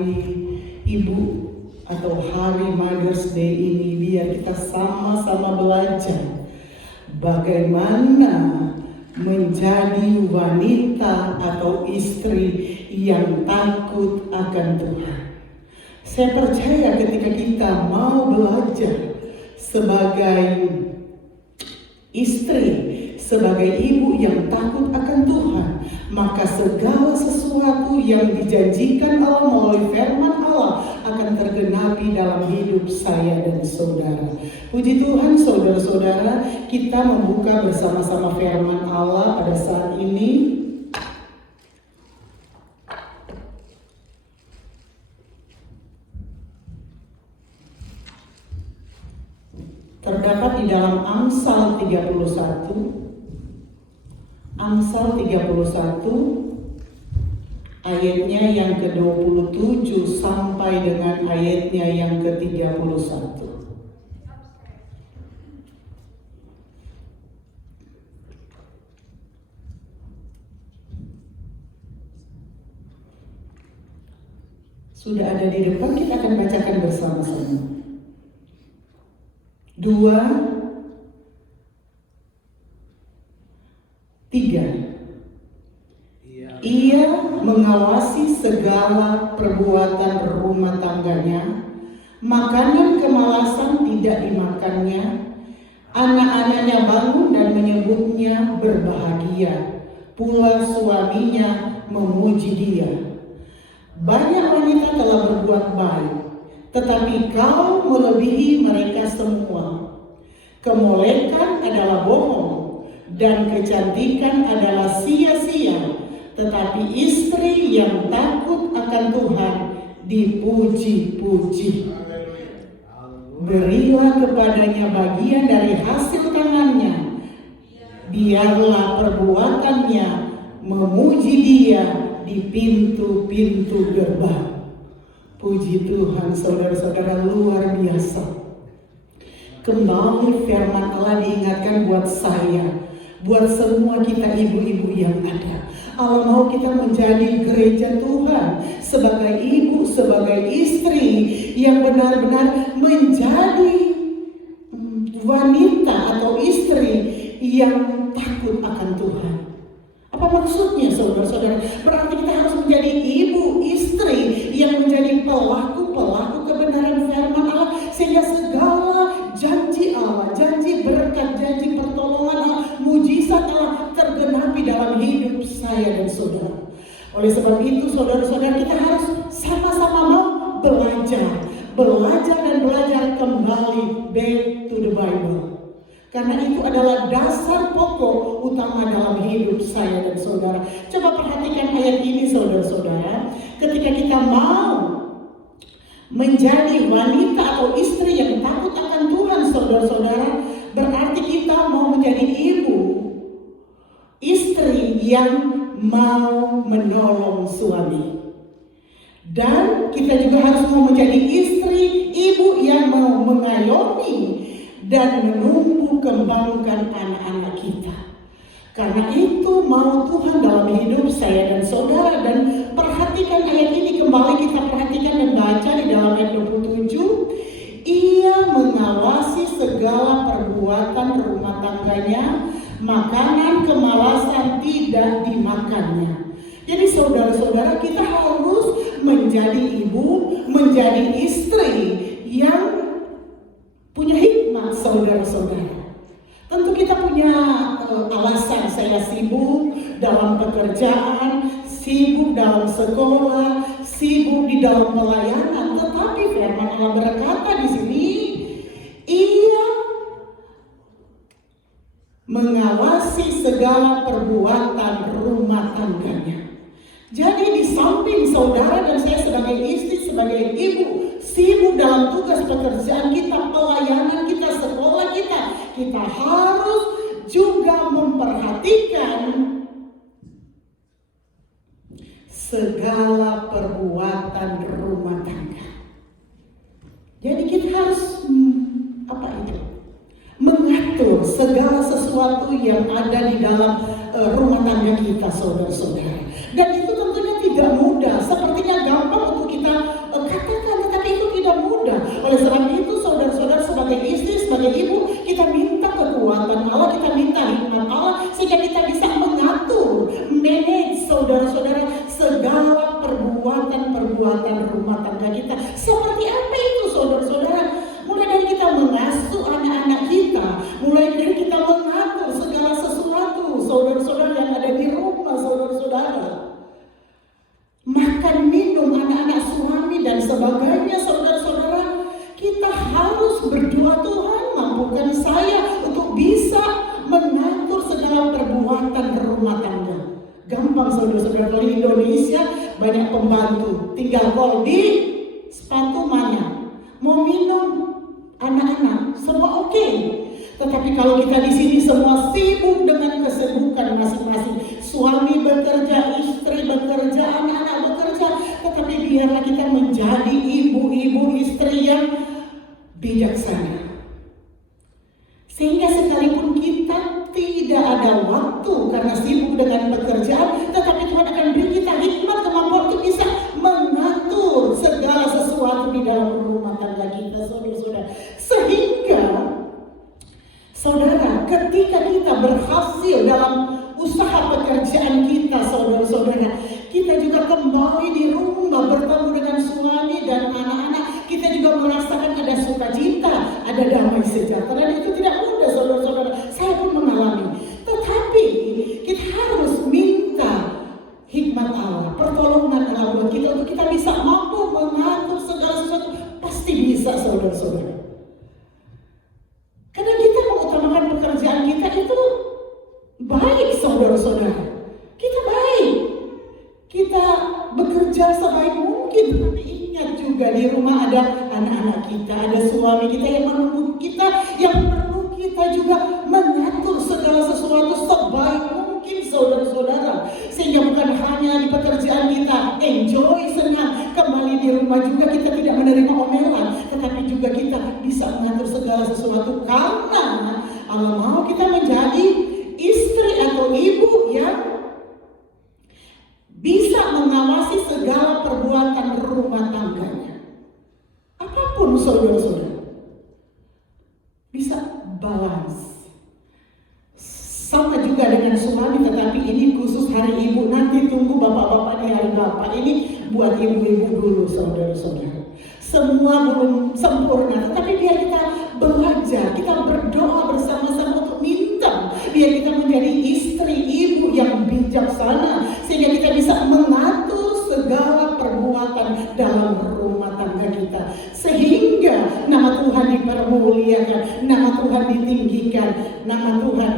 hari Ibu atau hari Mother's Day ini, biar kita sama-sama belajar bagaimana menjadi wanita atau istri yang takut akan Tuhan. Saya percaya ketika kita mau belajar sebagai istri, sebagai ibu yang takut akan Tuhan, maka segala sesuatu yang dijanjikan Allah melalui firman Allah akan tergenapi dalam hidup saya dan saudara. Puji Tuhan, saudara-saudara, kita membuka bersama-sama firman Allah pada saat ini. Terdapat di dalam Amsal 31. Amsal 31 ayatnya yang ke-27 sampai dengan ayatnya yang ke-31. Sudah ada di depan, kita akan bacakan bersama-sama. 2, 3. Ia mengawasi segala perbuatan rumah tangganya, makanan kemalasan tidak dimakannya, anak-anaknya bangun dan menyebutnya berbahagia, pula suaminya memuji dia. Banyak wanita telah berbuat baik, tetapi kau melebihi mereka semua. Kemolekan adalah bohong, dan kecantikan adalah sia-sia, tetapi istri yang takut akan Tuhan dipuji-puji. Berilah kepadanya bagian dari hasil tangannya, biarlah perbuatannya memuji dia di pintu-pintu gerbang. Puji Tuhan, saudara-saudara, luar biasa. Kembali firman Allah diingatkan buat saya, buat semua kita ibu-ibu yang ada. Allah mau kita menjadi gereja Tuhan sebagai ibu, sebagai istri yang benar-benar menjadi wanita atau istri yang takut akan Tuhan. Apa maksudnya, saudara-saudara? Berarti kita harus menjadi ibu, istri yang menjadi pelaku-pelaku kebenaran firman Allah, sehingga segala janji Allah, janji berkat, janji pertolongan Allah, mujizat Allah tergenapi dalam hidup saya dan saudara. Oleh sebab itu, saudara-saudara, kita harus sama-sama mau belajar dan belajar kembali back to the Bible. Karena itu adalah dasar pokok utama dalam hidup saya dan saudara. Coba perhatikan ayat ini, saudara-saudara. Ketika kita mau menjadi wanita atau istri yang takut akan Tuhan, saudara-saudara, berarti kita mau menjadi ibu, istri yang mau menolong suami. Dan kita juga harus mau menjadi istri, ibu yang mau mengayomi dan menumbuh kembangkan anak-anak kita. Karena itu mau Tuhan dalam hidup saya dan saudara. Dan perhatikan ayat ini, kembali kita perhatikan dan baca di dalam ayat 27. Ia mengawasi segala perbuatan rumah tangganya, makanan kemalasan tidak dimakannya. Jadi saudara-saudara, kita harus menjadi ibu, menjadi istri yang punya hikmat, saudara-saudara. Tentu kita punya alasan, saya sibuk dalam pekerjaan, sibuk dalam sekolah, sibuk di dalam pelayanan. Tetapi firman Allah berkata di sini, ia mengawasi segala perbuatan rumah tangganya. Jadi di samping saudara dan saya sebagai istri, sebagai ibu, sibuk dalam tugas pekerjaan kita, pelayanan kita, sekolah kita harus juga memperhatikan segala perbuatan rumah tangga. Jadi kita harus mengatur segala sesuatu yang ada di dalam rumah tangga kita, saudara-saudara. Dan itu tentunya tidak mudah. Sepertinya gampang untuk kita perbuatan rumah tangga kita. Seperti apa itu saudara-saudara? Mulai dari kita mengasuh anak-anak kita, mulai dari kita mengatur segala sesuatu saudara-saudara yang ada di rumah saudara-saudara. Makan, minum, anak-anak, suami dan sebagainya saudara-saudara. Kita harus berdoa, Tuhan mampukan saya untuk bisa mengatur segala perbuatan rumah tangga. Gampang saudara-saudara, kalau di Indonesia banyak pembantu, tinggal call di sepatu mana, mau minum, anak-anak semua oke. Tetapi kalau kita di sini semua sibuk dengan kesibukan masing-masing, suami bekerja, istri bekerja, anak-anak bekerja, tetapi biarlah kita menjadi ibu-ibu istri yang bijaksana. Sehingga sekalipun kita tidak ada waktu karena sibuk dengan pekerjaan, tetapi Tuhan akan beri kita hikmat, kemampuan untuk bisa mengatur segala sesuatu di dalam rumah tangga kita, saudara-saudara. Sehingga, saudara, ketika kita berhasil dalam usaha pekerjaan kita, saudara-saudara, kita juga kembali di rumah bertemu dengan suami dan anak-anak, kita juga merasakan ada sukacita, ada damai sejahtera. Dan itu tidak mudah saudara-saudara, saya pun mengalami. Tetapi kita harus minta hikmat Allah, pertolongan Allah buat kita untuk kita bisa mampu mengatur segala sesuatu. Pasti bisa saudara-saudara. Karena kita mengutamakan pekerjaan kita itu baik saudara-saudara. Kita baik, kita bekerja sebaik mungkin. Tapi ingat juga di rumah ada anak-anak kita, ada suami kita yang menunggu kita, yang perlu kita juga mengatur segala sesuatu sebaik mungkin saudara-saudara. Sehingga bukan hanya di pekerjaan kita enjoy, senang, kembali di rumah juga kita tidak menerima omelan, tetapi juga kita bisa mengatur segala sesuatu karena Allah mau kita menjadi istri atau ibu yang bisa mengawasi segala perbuatan rumah tangganya. Apapun saudara-saudara, bisa balance. Sama juga dengan suami, tetapi ini khusus hari ibu. Nanti tunggu bapak-bapak di hari bapak. Ini buat ibu-ibu dulu saudara-saudara. Semua belum sempurna, tetapi biar kita belajar, kita berdoa bersama-sama untuk minta, biar kita menjadi istri ibu yang bijaksana, sehingga kita bisa mengatur segala perbuatan dalam rumah tangga kita, sehingga nama Tuhan dipermuliakan, nama Tuhan ditinggikan, nama Tuhan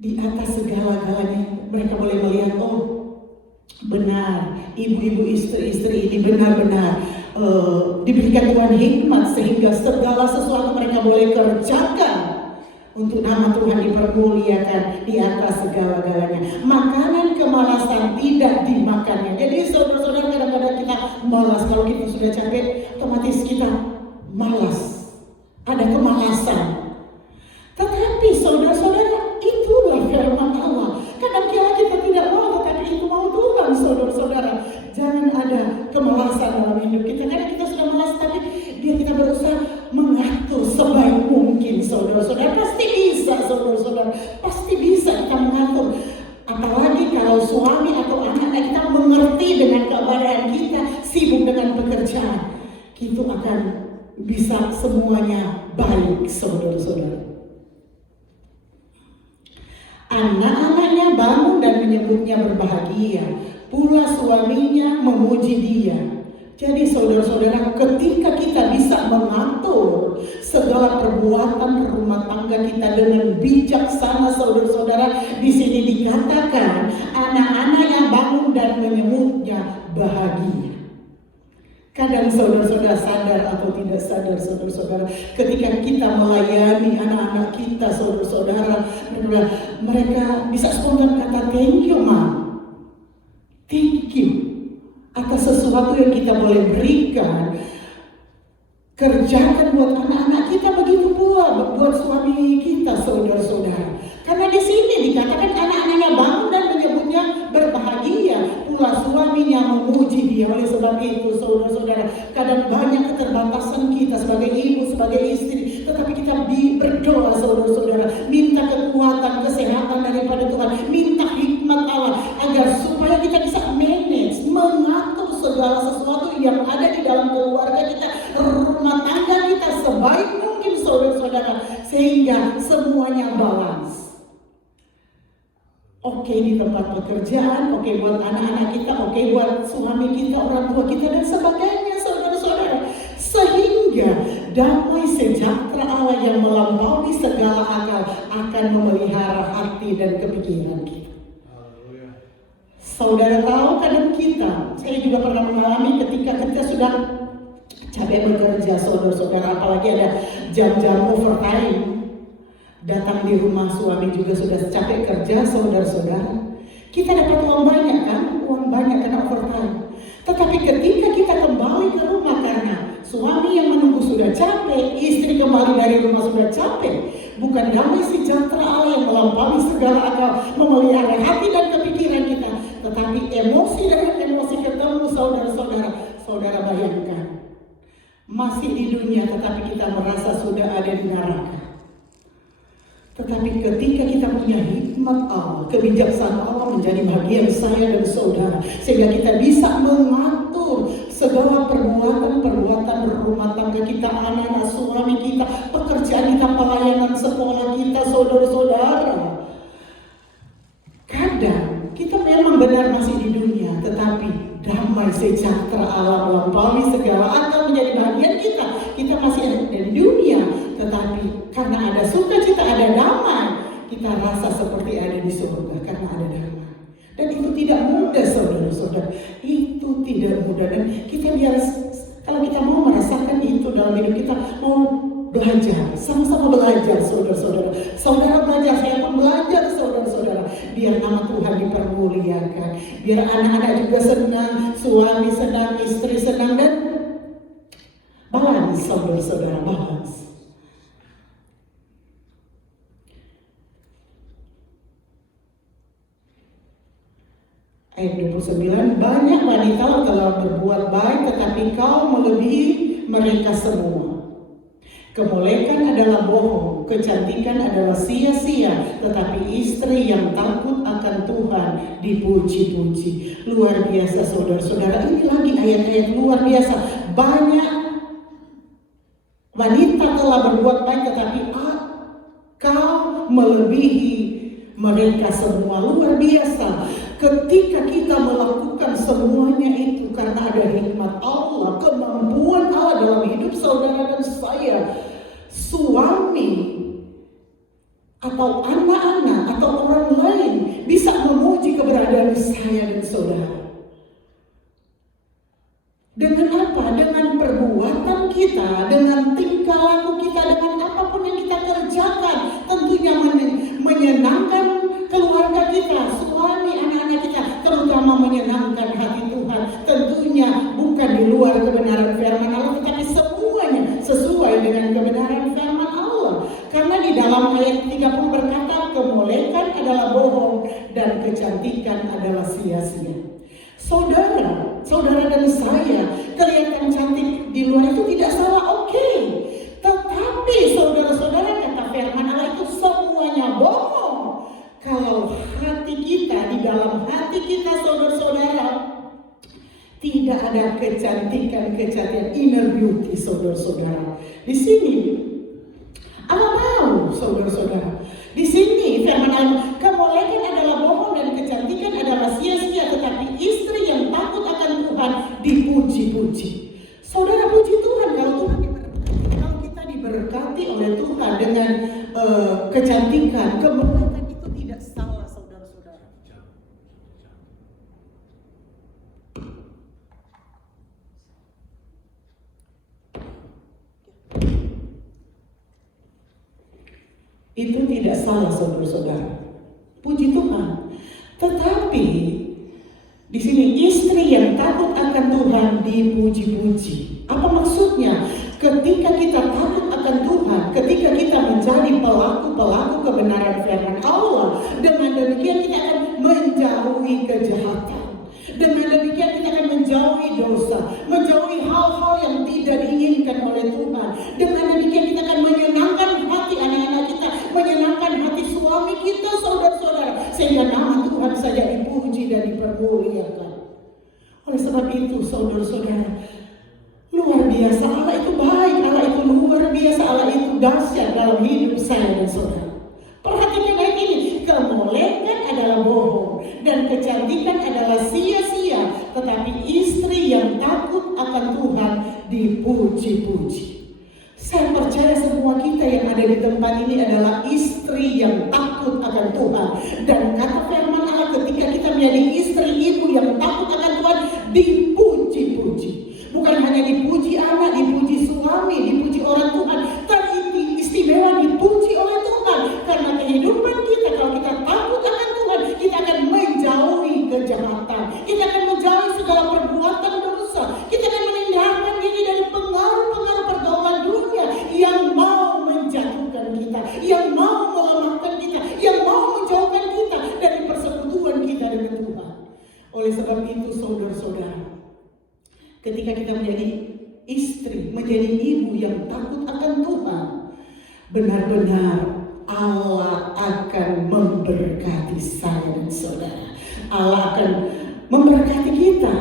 di atas segala-galanya. Mereka boleh melihat, oh benar, ibu-ibu istri-istri ini benar-benar diberikan Tuhan hikmat, sehingga segala sesuatu mereka boleh kerjakan untuk nama Tuhan dipermuliakan di atas segala-galanya. Makanan kemalasan tidak dimakannya. Jadi saudara-saudara, kadang-kadang kita malas. Kalau kita sudah capek, otomatis kita malas, ada kemalasan. Tetapi saudara-saudara, itulah firman Allah. Kadang-kadang kita tidak mau, tetapi itu mau Tuhan saudara-saudara. Jangan ada kemalasan dalam hidup kita. Karena kita sudah malas, tapi biar kita berusaha mengatur sebaik mungkin saudara-saudara. Pasti bisa saudara-saudara, pasti bisa kita mengatur. Apalagi kalau suami atau anak-anak kita mengerti dengan keadaan kita, sibuk dengan pekerjaan, itu akan bisa semuanya baik saudara-saudara. Anak-anaknya bangun dan menyebutnya berbahagia, pula suaminya memuji dia. Jadi saudara-saudara, ketika kita bisa mengatur segala perbuatan rumah tangga kita dengan bijaksana saudara-saudara, di sini dikatakan anak-anak yang bangun dan menyebutnya bahagia. Kadang saudara-saudara sadar atau tidak sadar saudara-saudara, ketika kita melayani anak-anak kita saudara-saudara, mereka bisa spontan kata thank you mom, thank you atas sesuatu yang kita boleh berikan, kerjakan buat anak-anak kita, begitu pula buat suami kita saudara-saudara. Karena di sini dikatakan anak-anaknya bangun dan menyebutnya berbahagia, pula suaminya memuji dia. Oleh sebab itu saudara-saudara, kadang banyak keterbatasan kita sebagai ibu, sebagai istri, tetapi kita berdoa saudara-saudara, minta kekuatan, kesehatan daripada Tuhan, minta hikmat Allah agar supaya kita bisa manage, mengatur sehingga semuanya balance. Oke di tempat pekerjaan, oke buat anak-anak kita, oke buat suami kita, orang tua kita dan sebagainya, saudara-saudara. Sehingga damai sejahtera Allah yang melampaui segala akal akan memelihara hati dan kepikiran kita. Saudara tahu kadang kita, saya juga pernah mengalami ketika kita sudah capek bekerja, saudara-saudara, apalagi ada jam-jam overtime. Datang di rumah suami juga sudah capek kerja, saudara-saudara. Kita dapat uang banyak kan? Uang banyak karena overtime. Tetapi ketika kita kembali ke rumah karena suami yang menunggu sudah capek, istri kembali dari rumah sudah capek, bukan damai sejahtera Allah yang melampaui segala akal memelihara hati dan kepikiran kita, tetapi emosi dengan emosi ketemu, saudara-saudara. Saudara bayangkan, masih di dunia tetapi kita merasa sudah ada di neraka. Tetapi ketika kita punya hikmat Allah, kebijaksanaan Allah menjadi bagian saya dan saudara, sehingga kita bisa mengatur segala perbuatan rumah tangga kita, anak-anak, suami kita, pekerjaan kita, pelayanan sekolah kita, saudara-saudara. Kadang kita memang benar masih di dunia, tetapi damai sejahtera Allah melampaui segala akal menjadi bagian kita. Kita masih ada di dunia, tetapi karena ada sukacita, ada damai, kita rasa seperti ada di surga karena ada damai. Dan itu tidak mudah, saudara-saudara. Itu tidak mudah. Dan kita biar kalau kita mau merasakan itu dalam hidup kita, mau belajar, sama-sama belajar, saudara-saudara. Saudara belajar, saya pun belajar, saudara-saudara. Biar nama Tuhan dipermuliakan, biar anak-anak juga senang, suami senang, istri senang, dan balance, saudara-saudara, balance. Ayat 29, banyak wanita telah berbuat baik, tetapi kau melebihi mereka semua. Kemolekan adalah bohong, kecantikan adalah sia-sia, tetapi istri yang takut akan Tuhan dipuji-puji. Luar biasa, saudara-saudara. Ini lagi ayat-ayat luar biasa. Banyak wanita telah berbuat baik, tetapi kau melebihi mereka semua. Luar biasa. Ketika kita melakukan semuanya itu karena ada hikmat Allah, kemampuan Allah dalam hidup saudara dan saya, suami atau anak-anak atau orang lain bisa memuji keberadaan saya dan saudara. Dengan apa? Dengan perbuatan kita, dengan tingkah laku kita, dengan apapun yang kita kerjakan, tentunya menyenangkan keluarga kita, suami, anak-anak kita, terutama menyenangkan hati Tuhan. Tentunya bukan di luar kebenaran firman Allah, tetapi semuanya sesuai dengan kebenaran firman Allah. Karena di dalam ayat 30 berkata, kemolekan adalah bohong dan kecantikan adalah sia-sia. Saudara dan saya kelihatan cantik di luar itu tidak salah, oke. Tetapi saudara-saudara, kata firman Allah itu semuanya bohong. Kalau hati kita, di dalam hati kita, saudara-saudara, tidak ada kecantikan, inner beauty, saudara-saudara. Di sini Allah mau, saudara-saudara. Di sini firman Allah, kemolekan adalah bohong dan kecantikan adalah sia-sia, tetapi istri yang takut akan Tuhan dipuji-puji. Saudara, puji Tuhan kalau kita diberkati oleh Tuhan dengan kecantikan, kemolekan itu tidak salah, saudara-saudara. Itu tidak salah, saudara-saudara. Puji Tuhan. Tetapi di sini istri yang takut akan Tuhan dipuji-puji. Apa maksudnya? Ketika kita takut akan Tuhan, ketika kita menjadi pelaku-pelaku kebenaran firman Allah, dengan demikian kita akan menjauhi kejahatan. Dengan demikian kita akan menjauhi dosa, menjauhi hal-hal yang tidak diinginkan oleh Tuhan. Dengan demikian kita akan menyenangkan hati anak-anak kita, menyenangkan hati suami kita, saudara-saudara, sehingga nama Tuhan saja dipuji dan dipermuliakan. Oleh sebab itu, saudara-saudara, luar biasa biasa, Allah itu baik, Allah itu luar biasa, Allah itu dahsyat dalam hidup saya dan saudara. Perhatikan ayat ini, kemolekan adalah bohong dan kecantikan adalah sia-sia, tetapi istri yang takut akan Tuhan dipuji-puji. Saya percaya semua kita yang ada di tempat ini adalah istri yang takut akan Tuhan. Dan kata firman Allah, ketika kita menjadi istri ibu yang takut akan Tuhan, dipuji-puji. Bukan hanya dipuji anak, dipuji suami, dipuji orang Tuhan, tapi istimewa dipuji oleh Tuhan. Karena kehidupan kita, kalau kita takut akan Tuhan, kita akan menjauhi kejahatan, kita akan menjauhi segala perbuatan dosa, kita akan meninggalkan diri dari pengaruh-pengaruh pergaulan dunia yang mau menjatuhkan kita, yang mau melemahkan kita, yang mau menjauhkan kita dari persekutuan kita dengan Tuhan. Oleh sebab itu saudara-saudara, ketika kita menjadi istri, menjadi ibu yang takut akan Tuhan, benar-benar Allah akan memberkati saya dan saudara. Allah akan memberkati kita.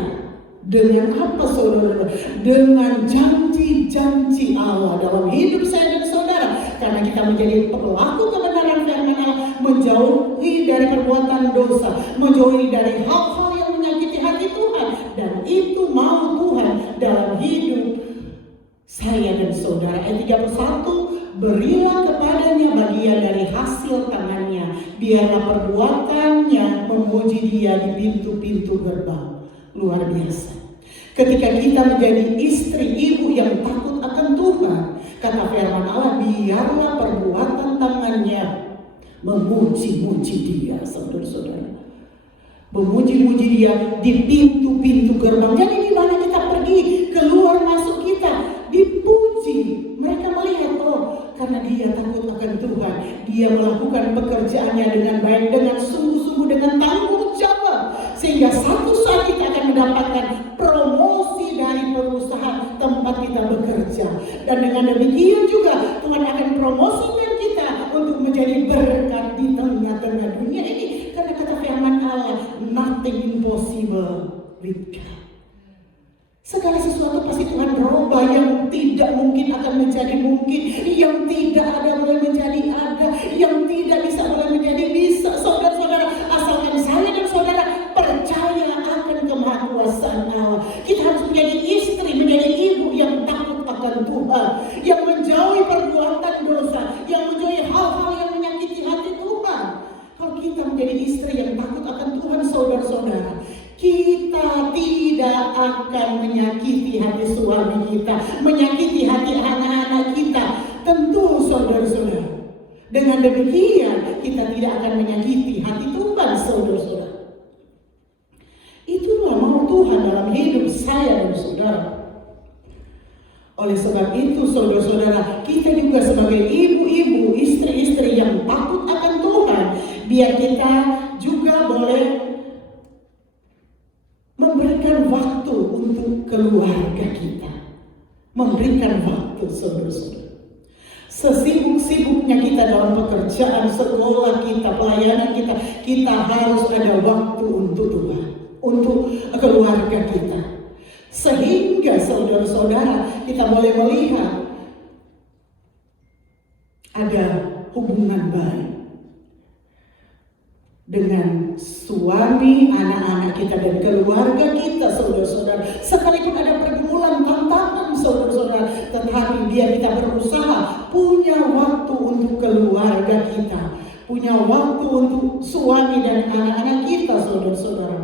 Dengan apa saudara? Dengan janji-janji Allah dalam hidup saya dan saudara. Karena kita menjadi pelaku kebenaran firman Allah, menjauhi dari perbuatan dosa, menjauhi dari hal-hal yang menyakiti hati Tuhan. Dan itu mau Tuhan dalam hidup saya dan saudara. Ayat 31, berilah kepadanya bagian dari hasil tangannya, biarlah perbuatannya memuji dia di pintu-pintu gerbang. Luar biasa. Ketika kita menjadi istri ibu yang takut akan Tuhan, kata firman Allah, biarlah perbuatan tangannya memuji-muji dia, saudara-saudara. Memuji-muji dia di pintu-pintu gerbang. Jadi di mana kita pergi, keluar masuk kita dipuji. Mereka melihat, oh, karena dia takut akan Tuhan, dia melakukan pekerjaannya dengan baik, dengan sungguh-sungguh, dengan tanggung jawab, sehingga satu saat kita akan mendapatkan promosi dari perusahaan tempat kita bekerja. Dan dengan demikian juga Tuhan akan promosikan kita untuk menjadi berkat di tengah-tengah dunia ini. Karena kata firman Allah, nothing impossible with God. Segala sesuatu pasti Tuhan berubah. Yang tidak mungkin akan menjadi mungkin, yang tidak ada boleh menjadi ada, yang tidak bisa boleh menjadi bisa. Saudara-saudara, asalkan saya dan saudara percaya akan kemahakuasaan Allah. Kita harus menjadi istri, menjadi ibu yang takut akan Tuhan, yang menjauhi perbuatan dosa, yang menjauhi hal-hal yang menyakiti hati Tuhan. Kalau kita menjadi istri yang takut akan Tuhan, saudara-saudara, kita tidak akan menyakiti hati suami kita, menyakiti hati anak-anak kita. Tentu saudara-saudara, dengan demikian kita tidak akan menyakiti hati Tuhan, saudara-saudara. Itulah mau Tuhan dalam hidup saya dan saudara. Oleh sebab itu saudara-saudara, kita juga sebagai ibu-ibu, istri-istri yang takut akan Tuhan, biar kita juga boleh memberikan waktu untuk keluarga kita. Memberikan waktu, saudara-saudara. Sesibuk-sibuknya kita dalam pekerjaan, sekolah kita, pelayanan kita, kita harus ada waktu untuk Tuhan, untuk keluarga kita. Sehingga saudara-saudara, kita boleh melihat ada hubungan baik dengan suami, anak-anak kita, dan keluarga kita, saudara-saudara. Sekalipun ada pergumulan, tantangan, saudara-saudara, tetapi biar kita berusaha punya waktu untuk keluarga kita, punya waktu untuk suami dan anak-anak kita, saudara-saudara.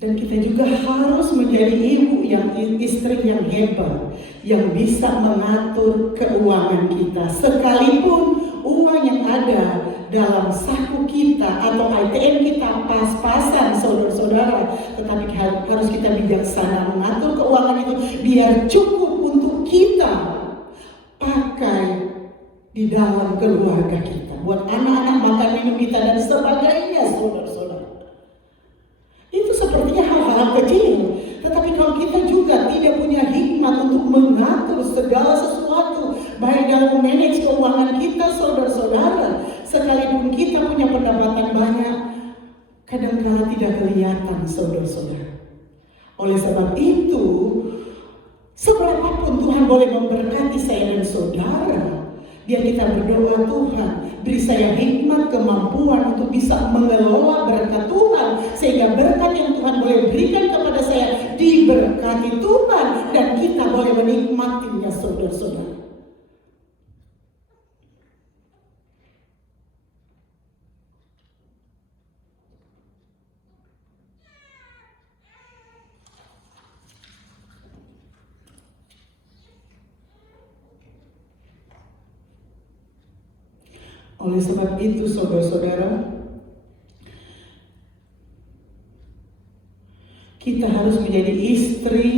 Dan kita juga harus menjadi ibu yang istri yang hebat, yang bisa mengatur keuangan kita. Sekalipun uang yang ada dalam saku kita atau ATM kita pas-pasan, saudara-saudara, tetapi harus kita bijaksana mengatur keuangan itu biar cukup untuk kita pakai di dalam keluarga kita, buat anak-anak, makan minum kita dan sebagainya, saudara-saudara. Itu sepertinya hal-hal kecil, tetapi kalau kita juga tidak punya hikmat untuk mengatur segala sesuatu, baik dalam manage keuangan kita, saudara-saudara, sekalipun kita punya pendapatan banyak, kadang-kala tidak kelihatan, saudara-saudara. Oleh sebab itu, seberapapun Tuhan boleh memberkati saya dan saudara, biar kita berdoa, Tuhan beri saya hikmat, kemampuan untuk bisa mengelola berkat Tuhan, sehingga berkat yang Tuhan boleh berikan kepada saya diberkati Tuhan dan kita boleh menikmatinya, saudara-saudara. Oleh sebab itu, saudara-saudara, kita harus menjadi istri,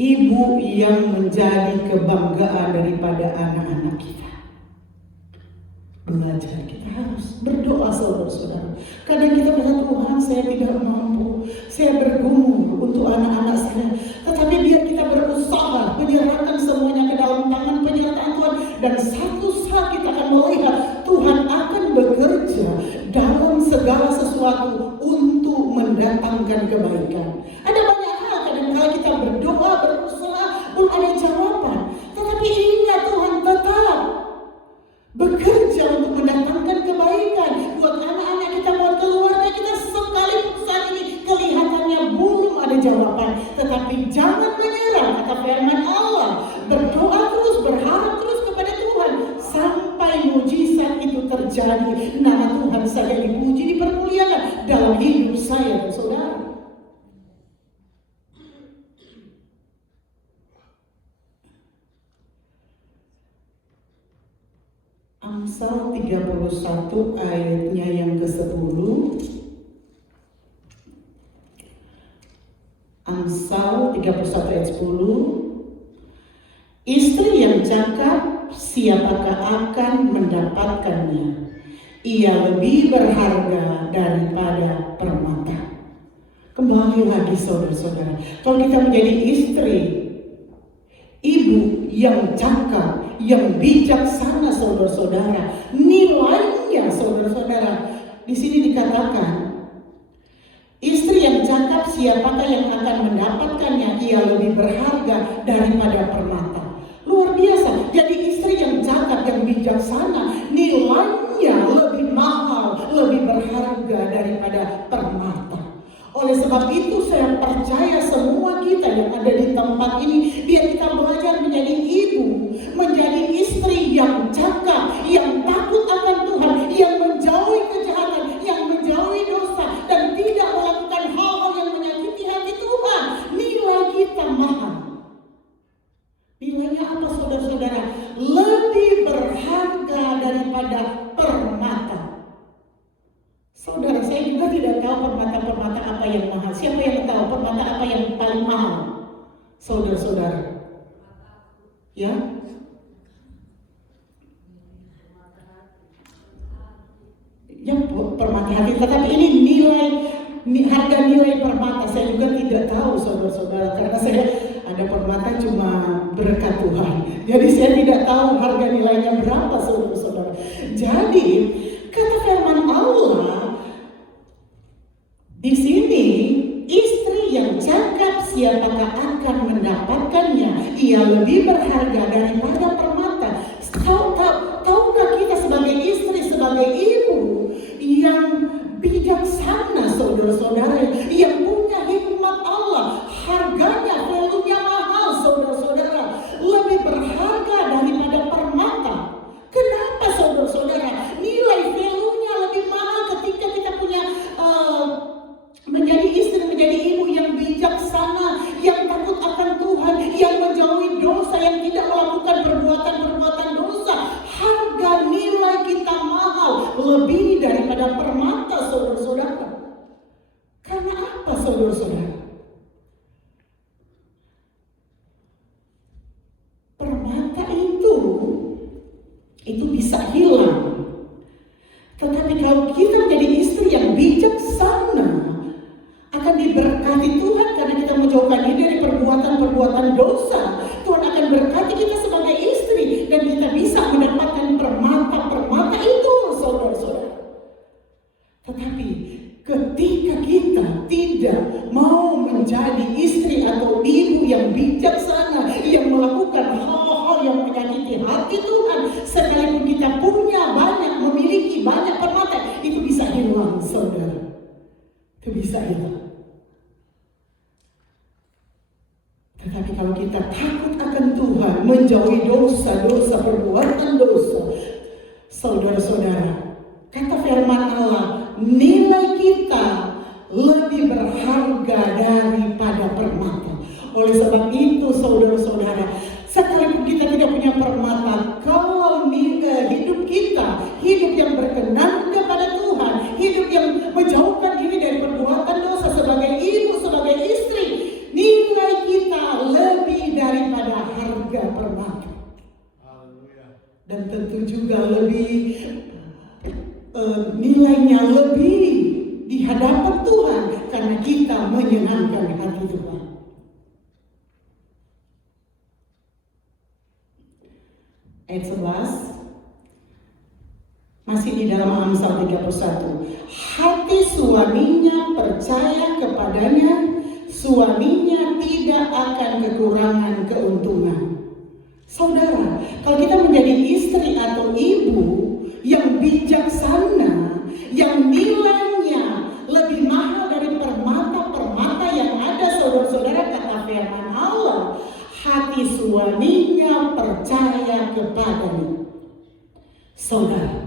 ibu yang menjadi kebanggaan daripada anak-anak kita. Belajar, kita harus berdoa, saudara-saudara. Kadang kita berkata, Tuhan saya tidak mampu, saya bergumul untuk anak-anak saya. Tetapi biar kita berusaha menyerahkan semuanya ke dalam tangan penyertaan Tuhan. Dan satu saat kita akan melihat Tuhan akan bekerja dalam segala sesuatu untuk mendatangkan kebaikan. Ada banyak hal kadang-kala kita berdoa, berusaha, belum ada jawaban. Tetapi ingat, Tuhan tetap bekerja untuk mendatangkan kebaikan buat anak-anak kita, buat keluarga kita. Sekalipun saat ini kelihatannya belum ada jawaban, tetapi jangan menyerah, kata firman Allah. Berdoa terus, berharap terus kepada Tuhan sampai mujizat itu terjadi. Nama Tuhan saja dipuji, dipermuliakan dalam hidup saya dan saudara. Amsal 31 ayatnya yang ke-10. Amsal 31 ayat 10. Istri yang cakap, siapakah akan mendapatkannya? Ia lebih berharga daripada permata. Kembali lagi, saudara-saudara, kalau kita menjadi istri, ibu yang cakap, yang bijaksana, saudara-saudara, nilainya, saudara-saudara, di sini dikatakan, istri yang cakap, siapakah yang akan mendapatkannya? Ia lebih berharga daripada permata. Luar biasa. Jadi istri yang cakap, yang bijaksana, nilainya lebih mahal, lebih berharga daripada permata. Oleh sebab itu saya percaya semua kita yang ada di tempat ini, biar kita belajar menjadi ibu, menjadi istri yang cakap, yang takut akan Tuhan, yang menjauhi kejahatan, yang menjauhi dosa, dan tidak melakukan hal-hal yang menyakiti hati Tuhan. Nilai kita mahal. Nilainya apa, saudara-saudara? Lebih berharga daripada permata. Saudara, saya juga tidak tahu permata-permata apa yang mahal. Siapa yang tahu permata apa yang paling mahal? Saudara-saudara. Ya? Ya, permata hati. Tetapi ini harga nilai permata saya juga tidak tahu, saudara-saudara. Karena saya ada permata cuma berkat Tuhan. Jadi saya tidak tahu harga nilainya berapa, saudara-saudara. Jadi kata firman Allah di sini, istri yang cakap, siapakah akan mendapatkannya? Ia lebih berharga daripada permata. Tahukah kita sebagai istri, sebagai ibu yang bijaksana, saudara-saudara, yang punya hikmat Allah, harganya, value-nya mahal, saudara-saudara, lebih berharga daripada permata. Kenapa, saudara-saudara? Nilai value-nya lebih mahal ketika kita punya menjadi istri, menjadi ibu yang bijaksana, yang takut akan Tuhan, yang menjauhi dosa, yang tidak melakukan perbuatan-perbuatan dosa. Harga nilai kita mahal lebih daripada permata, saudara-saudara. Karena apa, saudara-saudara? Permata itu bisa hilang. Tetapi kalau kita menjadi istri yang bijaksana, akan diberkati Tuhan karena kita menjauhkan diri dari perbuatan-perbuatan dosa. Tuhan akan berkati kita sebagai istri dan kita bisa mendapatkan permata-permata itu, saudara-saudara. Tetapi ketika ketika kita tidak mau menjadi istri atau ibu yang bijaksana, yang melakukan hal-hal yang menyakiti hati Tuhan, sekalipun kita punya banyak, memiliki banyak permata, itu bisa hilang, saudara. Itu bisa hilang. Tetapi kalau kita takut akan Tuhan, menjauhi dosa-dosa, perbuatan dosa, saudara-saudara, kata firman Allah, nilai kita lebih berharga daripada permata. Oleh sebab itu, saudara-saudara, sekalipun kita tidak punya permata, kalau hidup kita, hidup yang berkenan kepada Tuhan, hidup yang menjauhkan diri dari perbuatan dosa, sebagai ibu, sebagai istri, nilai kita lebih daripada harga permata. Dan tentu juga lebih nilainya lebih di hadapan Tuhan karena kita menyenangkan hati Tuhan. Ayat 11 masih di dalam Amsal 31. Hati suaminya percaya kepadanya, suaminya tidak akan kekurangan keuntungan. Saudara, kalau kita menjadi istri atau ibu yang bijaksana, yang nilainya lebih mahal dari permata-permata yang ada, saudara-saudara, kata firman Allah, hati suaminya percaya kepadanya. Saudara,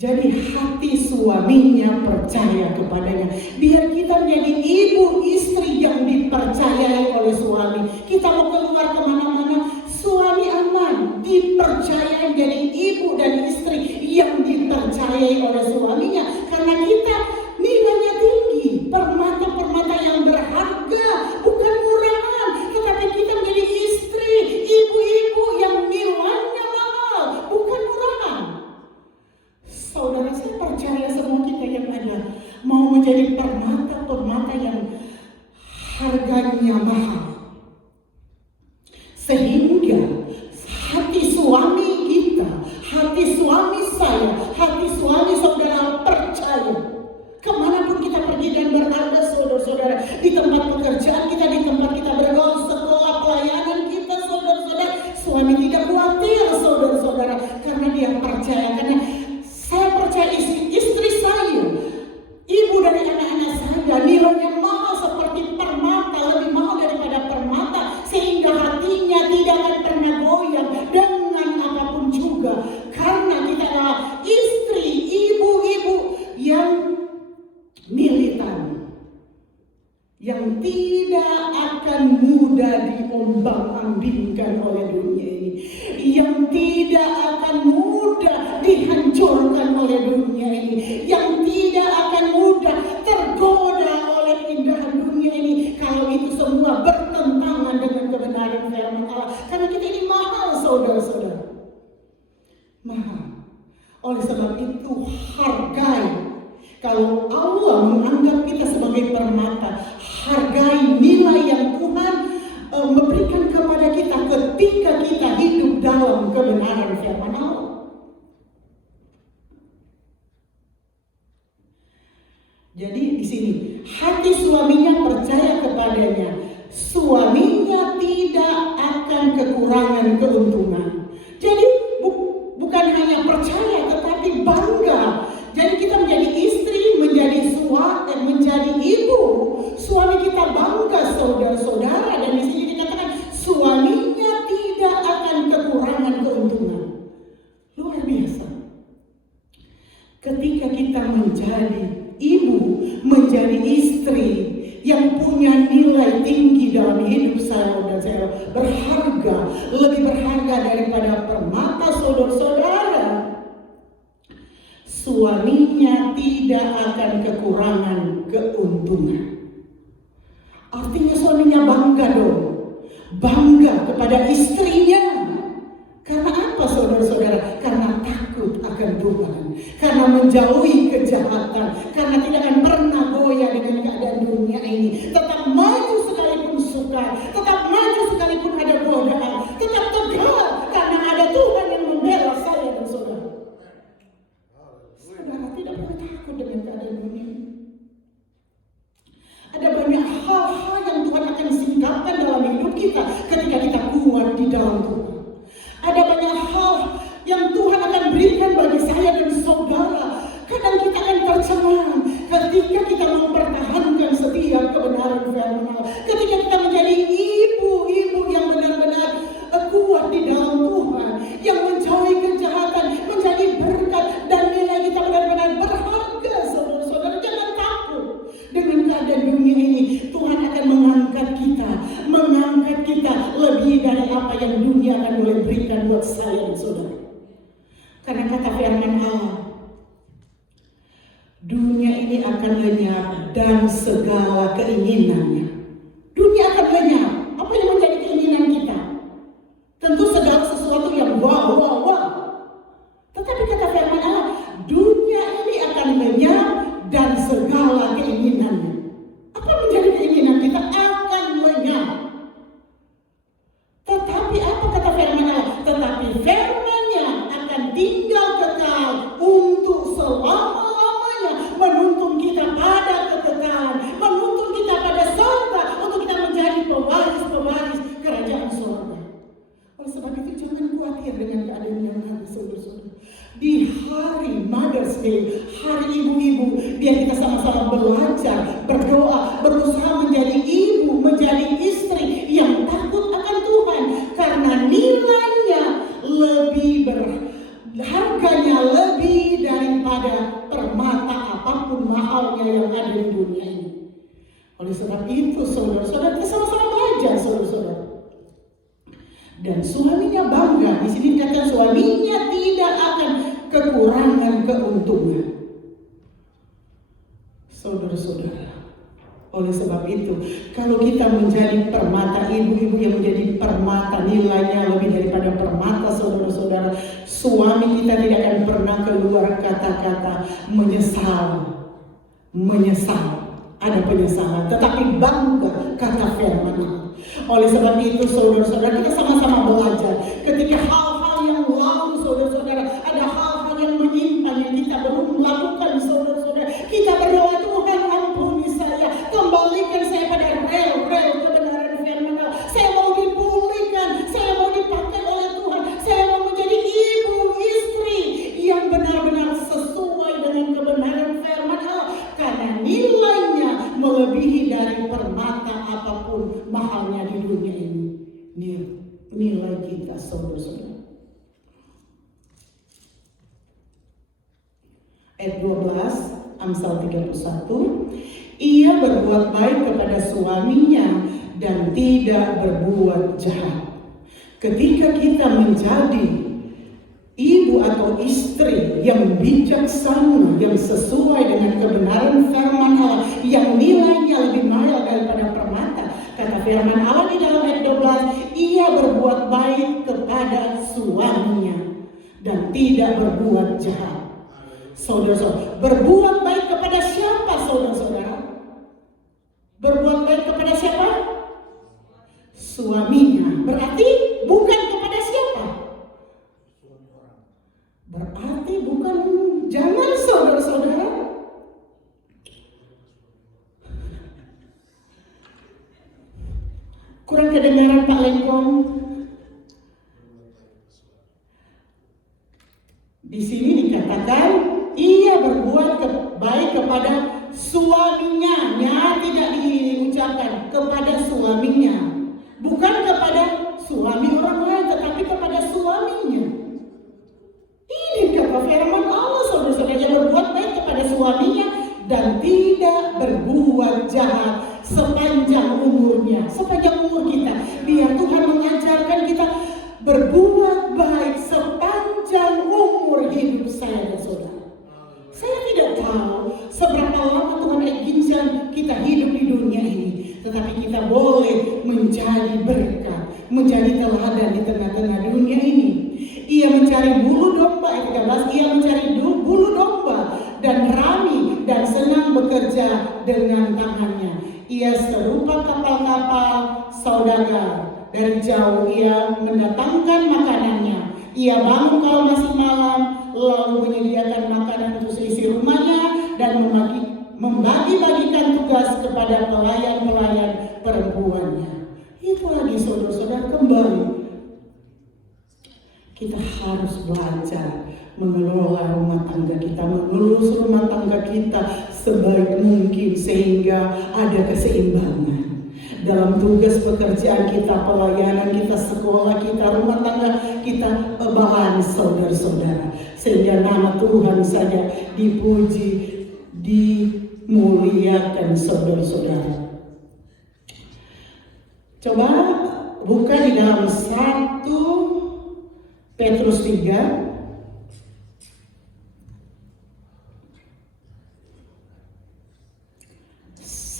jadi hati suaminya percaya kepadanya. Biar kita menjadi ibu istri yang dipercayai oleh suami. Kita mau keluar kemana-mana, suami aman, dipercayai jadi ibu dan istri yang dipercayai oleh suaminya. Karena kita nilainya tinggi, permata-permata yang berharga, bukan murahan. Tetapi kita menjadi istri, ibu-ibu yang nilainya mahal, bukan murahan. Saudara, saya percaya semua kita yang ada mau menjadi permata-permata yang harganya mahal. Sehingga hati suami kita, hati suami saya, hati suami saudara percaya. Kemanapun kita pergi dan berada, saudara-saudara, di tempat pekerjaan kita, di tempat kita bergaul, sekolah, pelayanan kita, saudara-saudara, suami tidak khawatir, saudara-saudara, karena dia percaya. Karena saya percaya istri saya, ibu dari anak-anak saya, nilainya mahal seperti permata, lebih mahal daripada permata, sehingga hatinya tidak akan pernah goyang dengan apapun juga. Karena kita adalah istri, ibu-ibu yang militan, yang tidak akan mudah diombang-ambingkan oleh dunia ini, yang tidak akan mudah dihancurkan oleh dunia ini, yang tidak akan mudah tergoda oleh keindahan dunia ini, kalau itu semua bertentangan dengan kebenaran firman Allah. Karena kita ini mahal, saudara-saudara, mahal. Oleh sebab itu hargai. Kalau Allah menganggap kita sebagai permata, hargai nilai yang Tuhan memberikan kepada kita ketika kita hidup dalam kebenaran firman Allah. Jadi di sini hati suaminya percaya kepadanya, suaminya tidak akan kekurangan keuntungan. Jadi bukan hanya percaya tetapi bangga. Jadi kita menjadi istri, menjadi suami, menjadi ibu, suami kita bangga, saudara-saudara. Dan di sini dikatakan suaminya tidak akan kekurangan keuntungan. Luar biasa. Ketika kita menjadi ibu, menjadi istri yang punya nilai tinggi dalam hidup saya dan saya, berharga, lebih berharga daripada permata, saudara-saudara, suaminya tidak akan kekurangan keuntungan. Artinya suaminya bangga dong, bangga kepada istrinya. Karena apa, saudara-saudara? Karena takut akan Tuhan, karena menjauhi kejahatan, karena tidak akan pernah goyah dengan keadaan dunia ini. Tetap maju sekalipun suka, tetap maju sekalipun ada godaan, tetap tegar karena ada Tuhan yang membela saya dan saudara. Saudara tidak perlu takut dengan keadaan dunia ini. yang dunia akan boleh berikan buat saya dan saudara. Karena kata firman Allah, dunia ini akan lenyap dan segala keinginannya. Dunia akan lenyap. Apa yang menjadi keinginan kita? Tentu segala sesuatu yang wow. Tetapi kata firman Allah, dunia ini akan lenyap dan segala keinginannya. Apa menjadi keinginan kita? Akan lenyap. Tetapi apa kata firman Allah? Tetapi firman-Nya akan tinggal kekal untuk selama-lamanya, menuntun kita pada kekekalan, menuntun kita pada surga, untuk kita menjadi pewaris-pewaris kerajaan surga. Oleh sebab itu jangan khawatir dengan keadaan yang ada, saudara-saudara. Di hari Mother's Day, hari ibu-ibu, biar kita sama-sama belajar, berdoa, berusaha menjadi ibu, menjadi istri yang takut akan Tuhan, karena nilainya lebih harganya lebih daripada permata apapun mahalnya yang ada di dunia ini. Oleh sebab itu, saudara-saudara, kita sama-sama belajar, saudara-saudara. Dan suaminya bangga. Di sini dikatakan suaminya tidak akan kekurangan keuntungan. Saudara-saudara, oleh sebab itu, kalau kita menjadi permata, ibu-ibu yang menjadi permata, nilainya lebih daripada permata, saudara-saudara, suami kita tidak akan pernah keluar kata-kata menyesal. Ada penyesalan, tetapi bangga, kata firman Allah. Oleh sebab itu, saudara-saudara, kita sama-sama belajar. Ketika hal-hal yang lalu, saudara-saudara, ada hal-hal yang menyimpang yang kita belum melakukan, saudara-saudara, kita berdoa, Tuhan ampuni saya, kembalikan saya pada rel-rel kebenaran firman Allah. Saya mau dipulihkan, saya mau dipakai oleh Tuhan, saya mau menjadi ibu, istri yang benar-benar sesuai dengan kebenaran firman Allah, karena nilainya melebihi dari permata apapun mahalnya di dunia ini. Nilai kita, saudara-saudara. Ayat 12, Amsal 31, ia berbuat baik kepada suaminya dan tidak berbuat jahat. Ketika kita menjadi ibu atau istri yang bijaksana, yang sesuai dengan kebenaran firman Allah, yang nilainya lebih mahal daripada permata, kata firman Allah di dalam ayat 12, ia berbuat baik kepada suaminya dan tidak berbuat jahat. Saudara-saudara, berbuat baik kepada siapa, saudara-saudara? Berbuat baik kepada siapa? Suaminya. Berarti bukan kepada siapa? Berarti bukan, jangan, saudara-saudara. Kurang kedengaran Pak Lengkong. Di sini dikatakan ia berbuat baik kepada suaminya, tidak diucapkan kepada suaminya, bukan kepada suami orang lain, tetapi kepada suaminya. Ini kata firman Allah, saudara-saudara, yang berbuat baik kepada suaminya dan tidak berbuat jahat sepanjang umurnya, sepanjang umur kita. Biar Tuhan mengajarkan kita berbuat baik sepanjang umur hidup saya dan saudara. Saya tidak tahu seberapa lama Tuhan izinkan kita hidup di dunia ini, tetapi kita boleh menjadi berkat, menjadi teladan di tengah-tengah dunia ini. Ia mencari bulu domba, ayat 13, ia mencari bulu domba dan rami dan senang bekerja dengan tangannya. Ia serupa kapal-kapal saudagar. Dari jauh ia mendatangkan makanannya. Ia bangun kalau masih malam, lalu menyediakan makanan untuk seisi rumahnya dan membagi-bagikan tugas kepada pelayan-pelayan perempuannya. Itu lagi, saudara-saudara, kembali. Kita harus belajar mengelola rumah tangga kita, mengelus rumah tangga kita sebaik mungkin sehingga ada keseimbangan. Dalam tugas pekerjaan kita, pelayanan kita, sekolah kita, rumah tangga kita, balance, saudara-saudara. Sehingga nama Tuhan saja dipuji, dimuliakan, saudara-saudara. Coba buka di dalam 1 Petrus 3.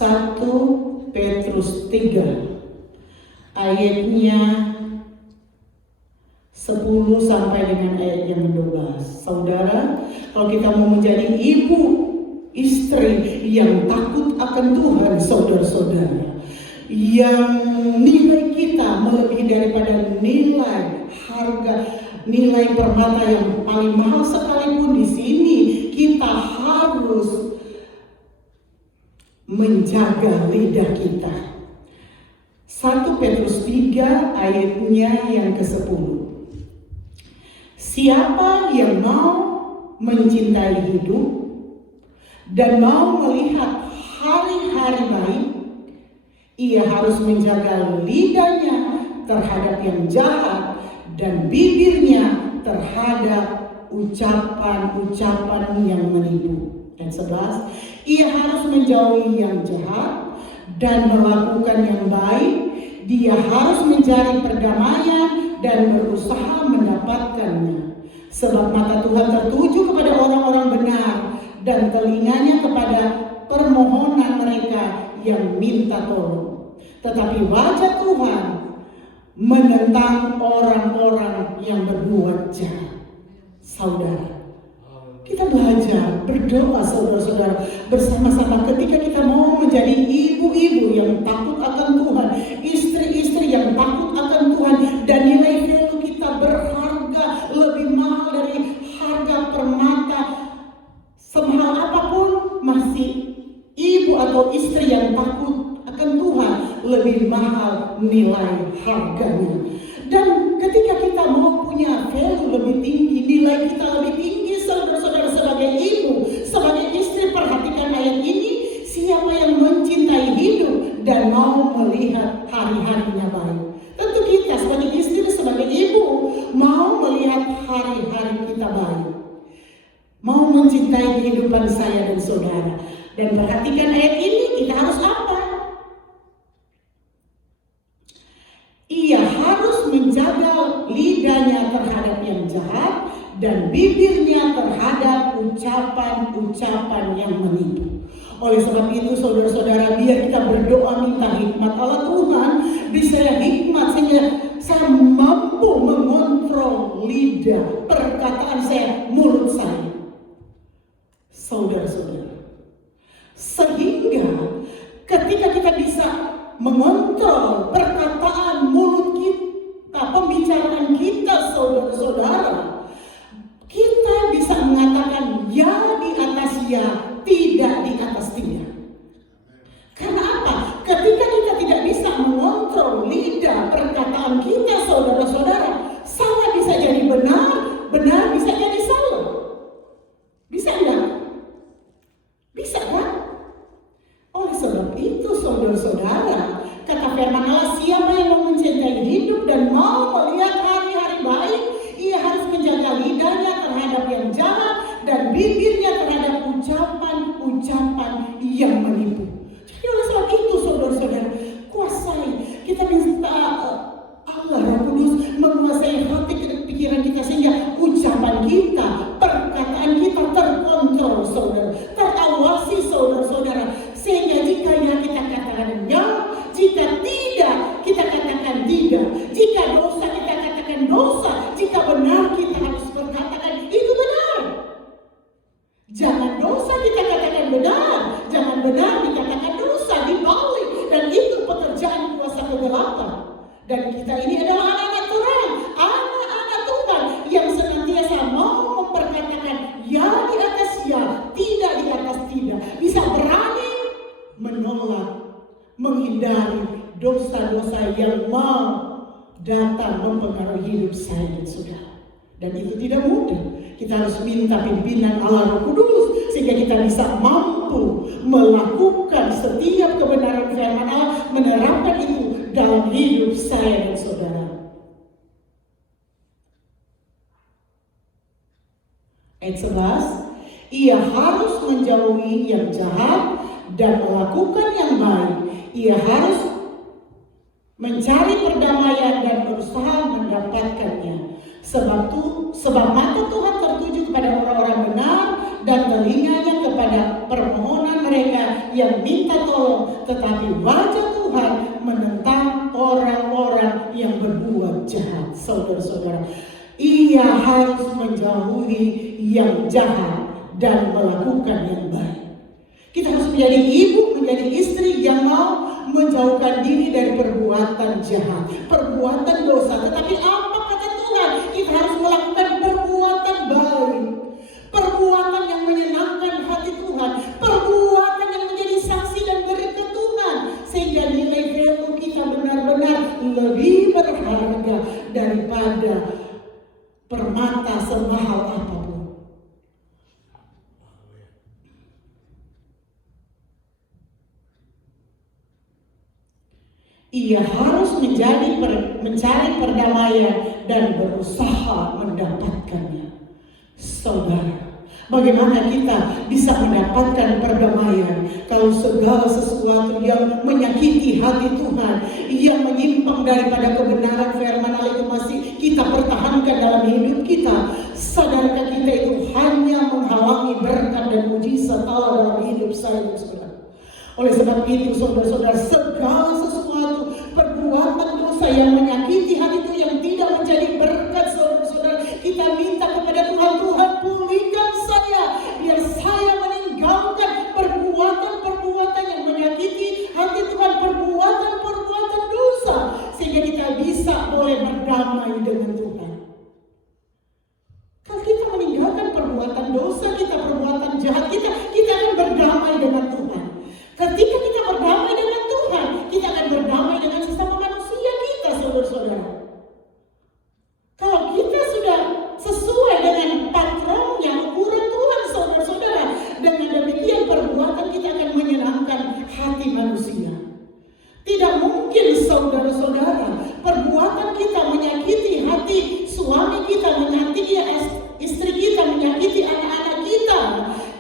1 Petrus 3 ayatnya 10 sampai dengan ayat yang 12. Saudara, kalau kita mau menjadi ibu istri yang takut akan Tuhan, saudara-saudara, yang nilai kita melebihi daripada nilai harga, nilai permata yang paling mahal sekalipun, di sini kita harus menjaga lidah kita. 1 Petrus 3 ayatnya yang ke-10. Siapa yang mau mencintai hidup dan mau melihat hari-hari baik, ia harus menjaga lidahnya terhadap yang jahat dan bibirnya terhadap ucapan-ucapan yang menipu. Dan 11, ia harus menjauhi yang jahat dan melakukan yang baik. Dia harus mencari perdamaian dan berusaha mendapatkannya. Sebab mata Tuhan tertuju kepada orang-orang benar dan telinganya kepada permohonan mereka yang minta tolong. Tetapi wajah Tuhan menentang orang-orang yang berbuat jahat. Saudara, kita belajar berdoa, saudara-saudara, bersama-sama ketika kita mau menjadi ibu-ibu yang takut akan Tuhan, istri-istri yang takut akan Tuhan, dan nilai value kita berharga lebih mahal dari harga permata. Semahal apapun, masih ibu atau istri yang takut akan Tuhan lebih mahal nilai harganya. Dan ketika kita mau punya value lebih tinggi, nilai kita lebih tinggi, saudara-saudara, sebagai ibu, sebagai istri, perhatikan ayat ini. Siapa yang mencintai hidup dan mau melihat hari-harinya baik? Tentu kita sebagai istri, sebagai ibu, mau melihat hari-hari kita baik, mau mencintai kehidupan saya dan saudara. Dan perhatikan ayat ini, kita harus apa? Ia harus menjaga lidahnya terhadap yang jahat dan bibirnya terhadap ucapan-ucapan yang menipu. Oleh sebab itu, saudara-saudara, biar kita berdoa minta hikmat Allah Tuhan, bisa hikmat sehingga saya mampu mengontrol lidah, perkataan saya, mulut saya. Saudara-saudara, sehingga ketika kita bisa mengontrol perkataan mulut kita, pembicaraan kita, saudara-saudara, kita bisa mengatakan ya di atas ya, tidak di atas tidak. Karena apa? Ketika kita tidak bisa mengontrol lidah perkataan kita, saudara-saudara, salah bisa jadi benar, benar bisa jadi salah. Bisa enggak? Bisa kan? Oleh sebab itu, saudara-saudara, kata firman Allah, siapa yang mau mencintai hidup dan mau melihat hari-hari baik, ia harus menjaga lidahnya terhadap yang jahat dan bibirnya terhadap ucapan-ucapan yang menipu. Jadi oleh sebab itu, saudara-saudara, kuasai. Kita minta Allah Roh Kudus menguasai hati dan pikiran kita sehingga ucapan kita, perkataan kita terkontrol, saudara, terawasi, saudara-saudara. Sehingga jika ya kita katakan ya, jika tidak kita katakan tidak, jika dosa kita katakan dosa, jika benar kita harus berkatakan itu benar. Jangan dosa kita katakan benar, jangan benar dikatakan dosa, dibalik. Dan itu pekerjaan kuasa kegelapan. Dan kita ini adalah anak-anak Tuhan, anak-anak Tuhan yang senantiasa mau memperkatakan ya di atas ya, tidak di atas tidak. Bisa berani menolak, menghindari dosa-dosa yang mau datang mempengaruhi hidup saya dan saudara. Dan itu tidak mudah. Kita harus minta pimpinan Allah Roh Kudus sehingga kita bisa mampu melakukan setiap kebenaran firman Allah, menerapkan itu dalam hidup saya dan saudara. Ayat 11, ia harus menjauhi yang jahat dan melakukan yang baik. Ia harus mencari perdamaian dan berusaha mendapatkannya. Sebab mata Tuhan tertuju kepada orang-orang benar dan telinganya kepada permohonan mereka yang minta tolong, tetapi wajah Tuhan menentang orang-orang yang berbuat jahat. Saudara-saudara, ia harus menjauhi yang jahat dan melakukan yang baik. Kita harus menjadi ibu, menjadi istri yang mau menjauhkan diri dari perbuatan jahat, perbuatan dosa. Tetapi apa kata Tuhan? Kita harus melakukan perbuatan baik, perbuatan yang menyenangkan hati Tuhan, perbuatan yang menjadi saksi dan berkat Tuhan, sehingga nilai value kita benar-benar lebih berharga daripada permata semahal apapun. Ia harus mencari perdamaian dan berusaha mendapatkannya. Saudara, bagaimana kita bisa mendapatkan perdamaian kalau segala sesuatu yang menyakiti hati Tuhan, yang menyimpang daripada kebenaran firman Allah itu masih kita pertahankan dalam hidup kita? Sadarkah kita itu hanya menghalangi berkat dan mujizat Allah dalam hidup saya dan saudara? Oleh sebab itu, saudara-saudara, segala sesuatu perbuatan dosa yang menyakiti hati itu, yang tidak menjadi berkat, saudara-saudara, kita minta kepada Tuhan, Tuhan pulihkan saya, biar saya meninggalkan perbuatan-perbuatan yang menyakiti hati Tuhan, perbuatan-perbuatan dosa, sehingga kita bisa boleh berdamai dengan Tuhan. Kalau kita meninggalkan perbuatan dosa kita, perbuatan jahat kita akan berdamai dengan Tuhan. Ketika kita berdamai dengan Tuhan, kita akan berdamai dengan sesama manusia kita, saudara-saudara. Kalau kita sudah sesuai dengan patronnya, ukuran Tuhan, saudara-saudara, dengan demikian perbuatan kita akan menyenangkan hati manusia. Tidak mungkin, saudara-saudara, perbuatan kita menyakiti hati suami kita, menyakiti istri kita, menyakiti anak-anak kita.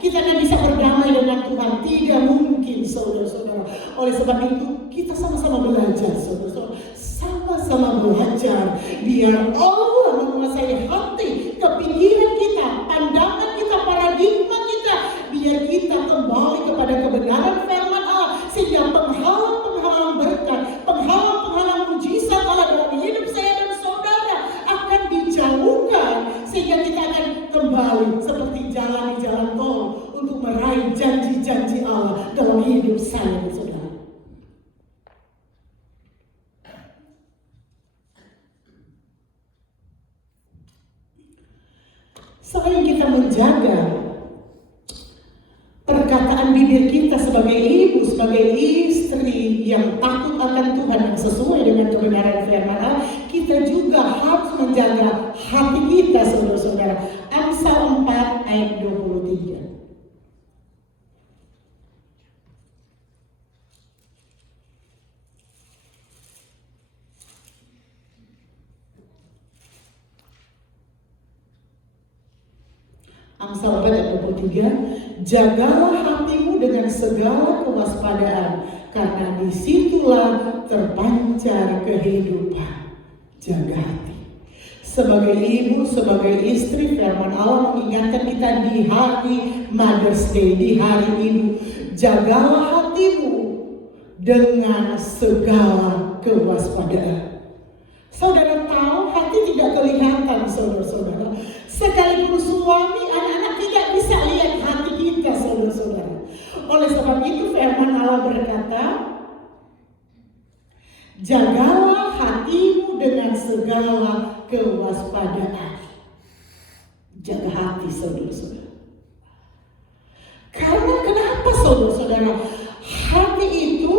Kita akan bisa berdamai dengan Tuhan. Tidak mungkin, saudara-saudara. Oleh sebab itu, kita sama-sama belajar, saudara-saudara. Sama-sama belajar. Biar Allah menguasai hati, kepikiran kita, pandangan kita, paradigma kita. Biar kita kembali kepada kebenaran firman Allah. Sehingga penghalang-penghalang berkat, penghalang-penghalang mujizat Allah dalam hidup saya dan saudara akan dijauhkan. Sehingga kita akan kembali seperti jalan di jalan tol untuk meraih janji-janji Allah dalam hidup saya dan saudara. Selain kita menjaga perkataan bibir kita sebagai ibu, sebagai istri yang takut akan Tuhan, yang sesuai dengan kebenaran firman Allah, kita juga harus menjaga hati kita, saudara-saudara. Amsal 4 ayat 23. Amsal 4 ayat 23, jagalah hatimu dengan segala kewaspadaan, karena disitulah terpancar kehidupan. Jaga hati. Sebagai ibu, sebagai istri, firman Allah mengingatkan kita di hari Mother's Day, di hari ibu. Jagalah hatimu dengan segala kewaspadaan. Saudara tahu, hati tidak kelihatan, saudara-saudara. Sekalipun suami, anak-anak tidak bisa lihat hati kita, saudara-saudara. Oleh sebab itu firman Allah berkata, jagalah hatimu dengan segala kewaspadaan. Jaga hati, saudara-saudara. Karena kenapa, saudara-saudara? Hati itu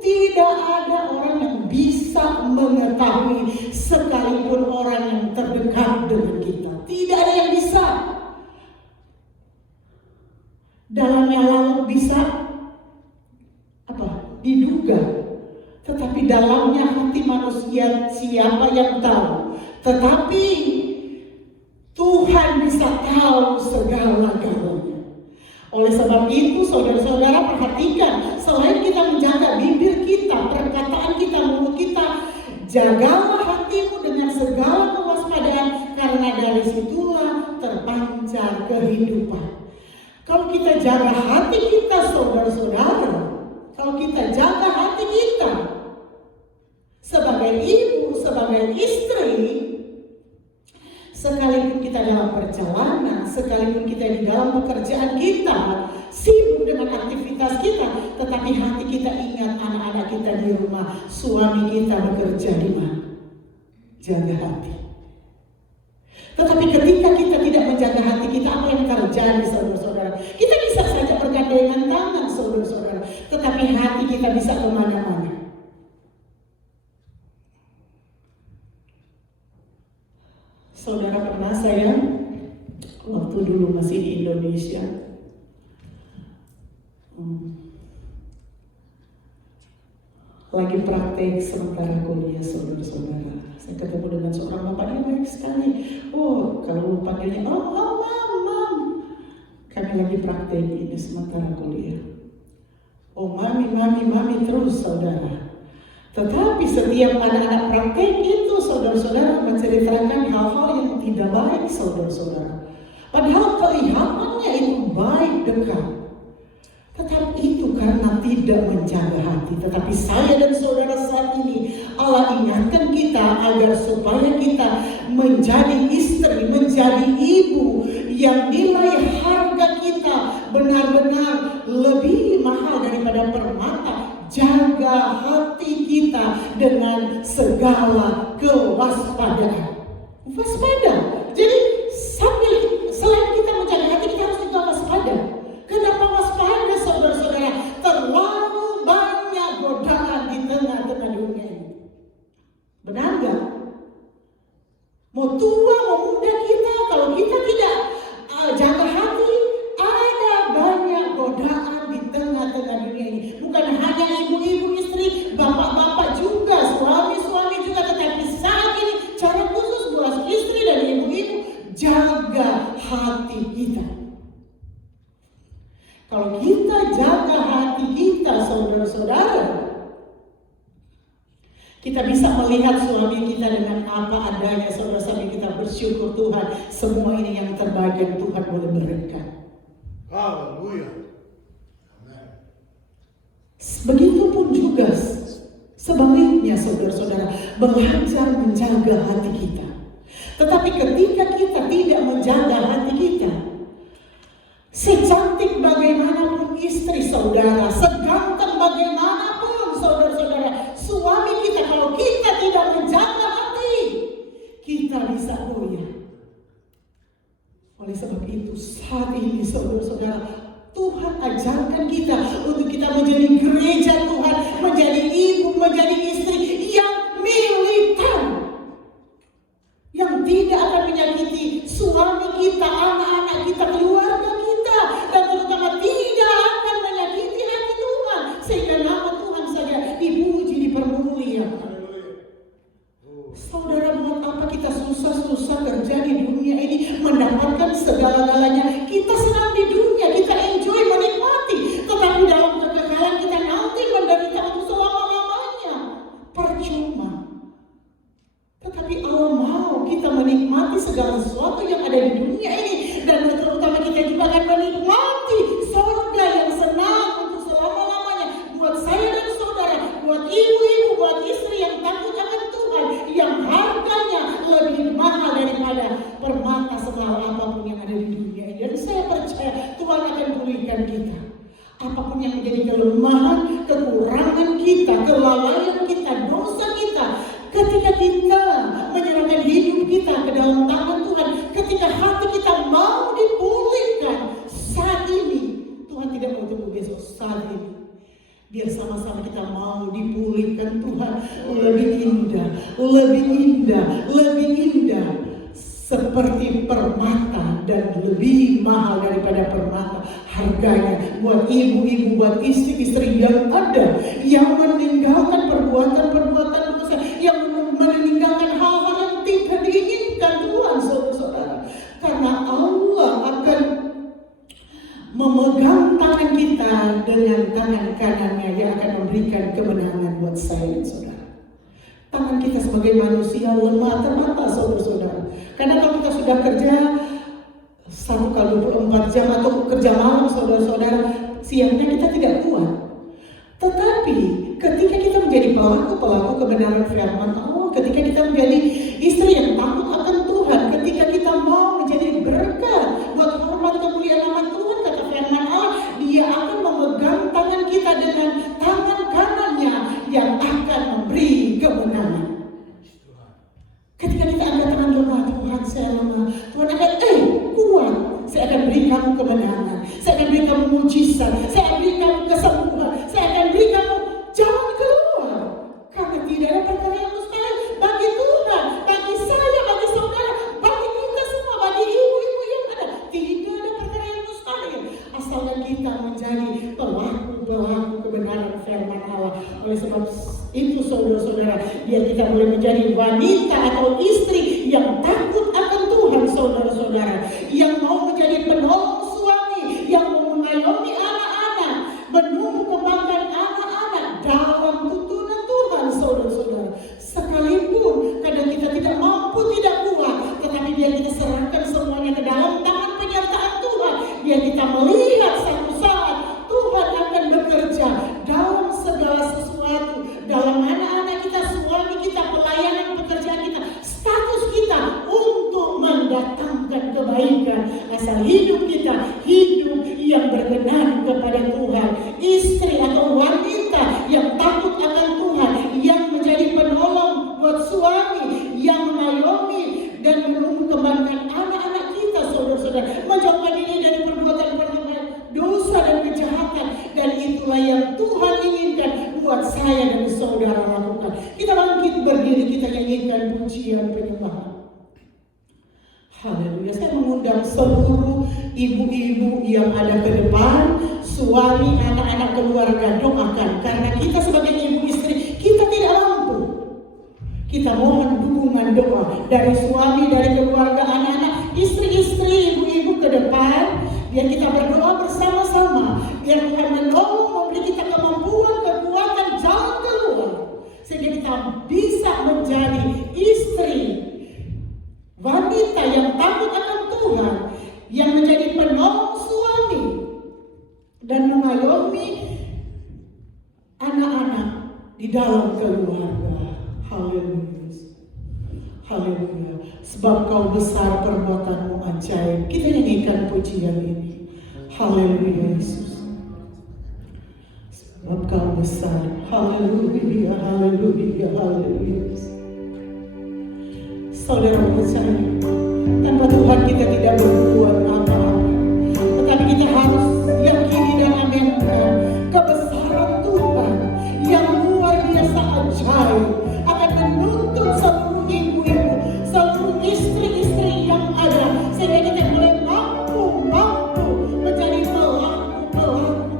tidak ada orang yang bisa mengetahui, sekalipun orang yang terdekat dengan kita. Tidak ada yang bisa. Dalamnya laut bisa diduga, tetapi dalamnya hati manusia siapa yang tahu? Tetapi Tuhan bisa tahu segala-galanya. Oleh sebab itu, saudara-saudara perhatikan, selain kita menjaga bibir kita, perkataan kita, mulut kita Jagalah hatimu dengan segala kewaspadaan, karena dari situlah terpancar kehidupan. Kalau kita jaga hati kita, saudara-saudara, kalau kita jaga hati kita sebagai ibu, sebagai istri, sekalipun kita dalam perjalanan, sekalipun kita di dalam pekerjaan kita, sibuk dengan aktivitas kita, tetapi hati kita ingat anak-anak kita di rumah, suami kita bekerja di mana. Jaga hati. Tetapi ketika kita tidak menjaga hati kita, apa yang terjadi, saudara-saudara? Kita bisa saja bergandengan tangan, saudara-saudara, tetapi hati kita bisa kemana-mana. Saudara, pernah saya waktu dulu masih di Indonesia, lagi praktek sementara kuliah, saudara-saudara, saya ketemu dengan seorang bapak, dia baik sekali. Oh, kalau panggilnya, mam, kami lagi praktek ini sementara kuliah. Oh, mami terus, saudara. Tetapi setiap anak-anak praktek itu, saudara-saudara, menceritakan hal-hal yang tidak baik, saudara-saudara. Padahal kelihatannya itu baik, dekat. Tetapi itu karena tidak menjaga hati. Tetapi saya dan saudara saat ini, Allah ingatkan kita agar supaya kita menjadi istri, menjadi ibu yang nilai harga kita benar-benar lebih mahal daripada permata. Jaga hati kita dengan segala kewaspadaan. Waspada. Jadi selain kita menjaga hati, kita harus juga waspada. Kenapa waspada, saudara-saudara? Terlalu banyak godaan di tengah-tengah dunia ini. Benar gak? Mau tua, mau muda kita, kalau kita tidak jaga hati, ada banyak godaan di tengah-tengah dunia ini. Bukan hanya ibu-ibu, istri, bapak-bapak juga, suami-suami juga. Tetapi saat ini cara khusus buat istri dan ibu-ibu, jaga hati kita. Kalau kita jaga hati kita, saudara-saudara, kita bisa melihat suami kita dengan apa adanya, saudara, sampai kita bersyukur Tuhan, semua ini yang terbaik yang Tuhan boleh berikan. Haleluya. Begitupun juga sebaliknya, saudara-saudara, belajar menjaga hati kita. Tetapi ketika kita tidak menjaga hati kita, secantik bagaimanapun istri saudara, seganteng bagaimanapun saudara-saudara, suami kita, kalau kita tidak menjaga hati, kita bisa goyah. Oleh sebab itu saat ini, saudara-saudara, Tuhan ajarkan kita untuk kita menjadi gereja Tuhan, menjadi ibu, menjadi istri yang militan, yang tidak akan menyakiti suami kita, anak-anak kita, keluarga kita, dan terutama tidak akan menyakiti hati Tuhan, sehingga nama Tuhan saja dipuji, dipermuliakan. Saudara, buat apa kita susah-susah kerja di dunia ini, mendapatkan segala-galanya? Kita senang di dunia, kita enjoy, menikmati, tetapi dalam kekekalan kita nanti menderita untuk selama-lamanya. Percuma. Tetapi Allah mau kita menikmati segala sesuatu yang ada di dunia ini, dan terutama kita juga akan menikmati surga yang senang untuk selama-lamanya. Buat saya dan saudara, buat ibu-ibu, buat istri yang takut akan Tuhan, yang harganya lebih mahal daripada permata semahal apapun yang ada di dunia ini. Dan saya percaya Tuhan akan pulihkan kita. Apapun yang menjadi kelemahan, kekurangan kita, kelalaian kita, dosa kita, ketika kita menyerahkan hidup kita ke dalam tangan Tuhan, ketika hati kita mau dipulihkan saat ini, Tuhan tidak mau tunggu besok, saat ini. Biar sama-sama kita mau dipulihkan Tuhan, lebih indah, lebih indah, lebih indah, seperti permata dan lebih mahal daripada permata harganya. Buat ibu-ibu, buat istri-istri yang ada, yang meninggalkan perbuatan-perbuatan dosa, yang meninggalkan hal-hal yang tidak diinginkan Tuhan, saudara-saudara. Karena Allah akan memegang tangan kita dengan tangan kanannya yang akan memberikan kemenangan buat saya dan saudara. Tangan kita sebagai manusia lemah, terbatas saudara-saudara. Karena kalau kita sudah kerja 1 kali 24 jam atau kerja malam saudara-saudara, siangnya kita tidak kuat. Tetapi ketika kita menjadi pelaku kebenaran firman Allah, ketika kita menjadi istri yang takut akan Tuhan, ketika kita mau menjadi berkat buat hormat kemuliaan nama Tuhan, kata firman Allah, Dia akan memegang tangan kita dengan tangan kanannya yang akan memberi kemenangan. Ketika kita angkat tangan lemah, Tuhan saya lemah, Tuhan akan kuat, saya akan beri kamu kemenangan, saya akan beri kamu mujizat, saya akan beri kamu kesembuhan, saya akan beri kamu jalan keluar. Karena tidak ada perkara yang mustahil bagi Tuhan, bagi saya, bagi saudara, bagi kita semua, bagi ibu-ibu yang ada. Tidak ada perkara yang mustahil asalkan kita menjadi pelaku kebenaran firman Allah. Oleh sebab itu saudara-saudara, biar kita boleh menjadi wanita atau istri yang takut akan Tuhan saudara-saudara, yang mau menjadi penolong suami, yang mau mengayomi anak-anak, menumbuh kembangkan anak-anak dalam tuntunan Tuhan saudara-saudara. Sekalipun kadang kita tidak mampu, tidak kuat, tetapi biar kita serahkan semuanya ke dalam tangan penyertaan Tuhan, biar kita melihat satu saat Tuhan akan bekerja dalam segala sesuatu, dalam anak-anak kita, suami kita, pelayanan pekerjaan kita, status kita untuk mendatangkan kebaikan. Asal hidup kita hidup yang berkenan kepada Tuhan. Istri atau wanita yang takut akan Tuhan, yang menjadi penolong buat suami, yang mengayomi dan menumbuh kembangkan anak-anak kita saudara-saudara, menjauhkan diri dari perbuatan-perbuatan dosa dan kejahatan. Dan itulah yang Tuhan inginkan buat saya dan saudara lakukan. Kita bangkit berdiri, kita nyanyikan pujian penyembahan. Haleluya. Saya mengundang seluruh ibu-ibu yang ada ke depan, suami, anak-anak, keluarga, doakan. Karena kita sebagai ibu istri, kita tidak mampu. Kita mohon dukungan doa dari suami, dari keluarga, anak-anak, istri-istri, ibu-ibu ke depan. Biar kita berdoa bersama-sama. Biar Tuhan menolong, memberi kita kemampuan, kekuatan, jalan keluar. Sehingga kita bisa menjadi istri, wanita yang takut akan Tuhan, yang menjadi penolong suami, dan mengayomi anak-anak di dalam keluarga. Haleluya. Haleluya. Sebab kau besar, perbuatanmu ajaib. Kita nyanyikan pujian ini. Haleluya Yesus. Sebab kau besar. Haleluya, haleluya, haleluya. Saudara percaya, tanpa Tuhan kita tidak berbuat apa-apa. Tetapi kita harus yakini dan aminkan kebesaran Tuhan yang luar biasa ajaib akan menuntun seluruh ibu-ibu, seluruh istri-istri yang ada, sehingga kita boleh mampu menjadi pelaku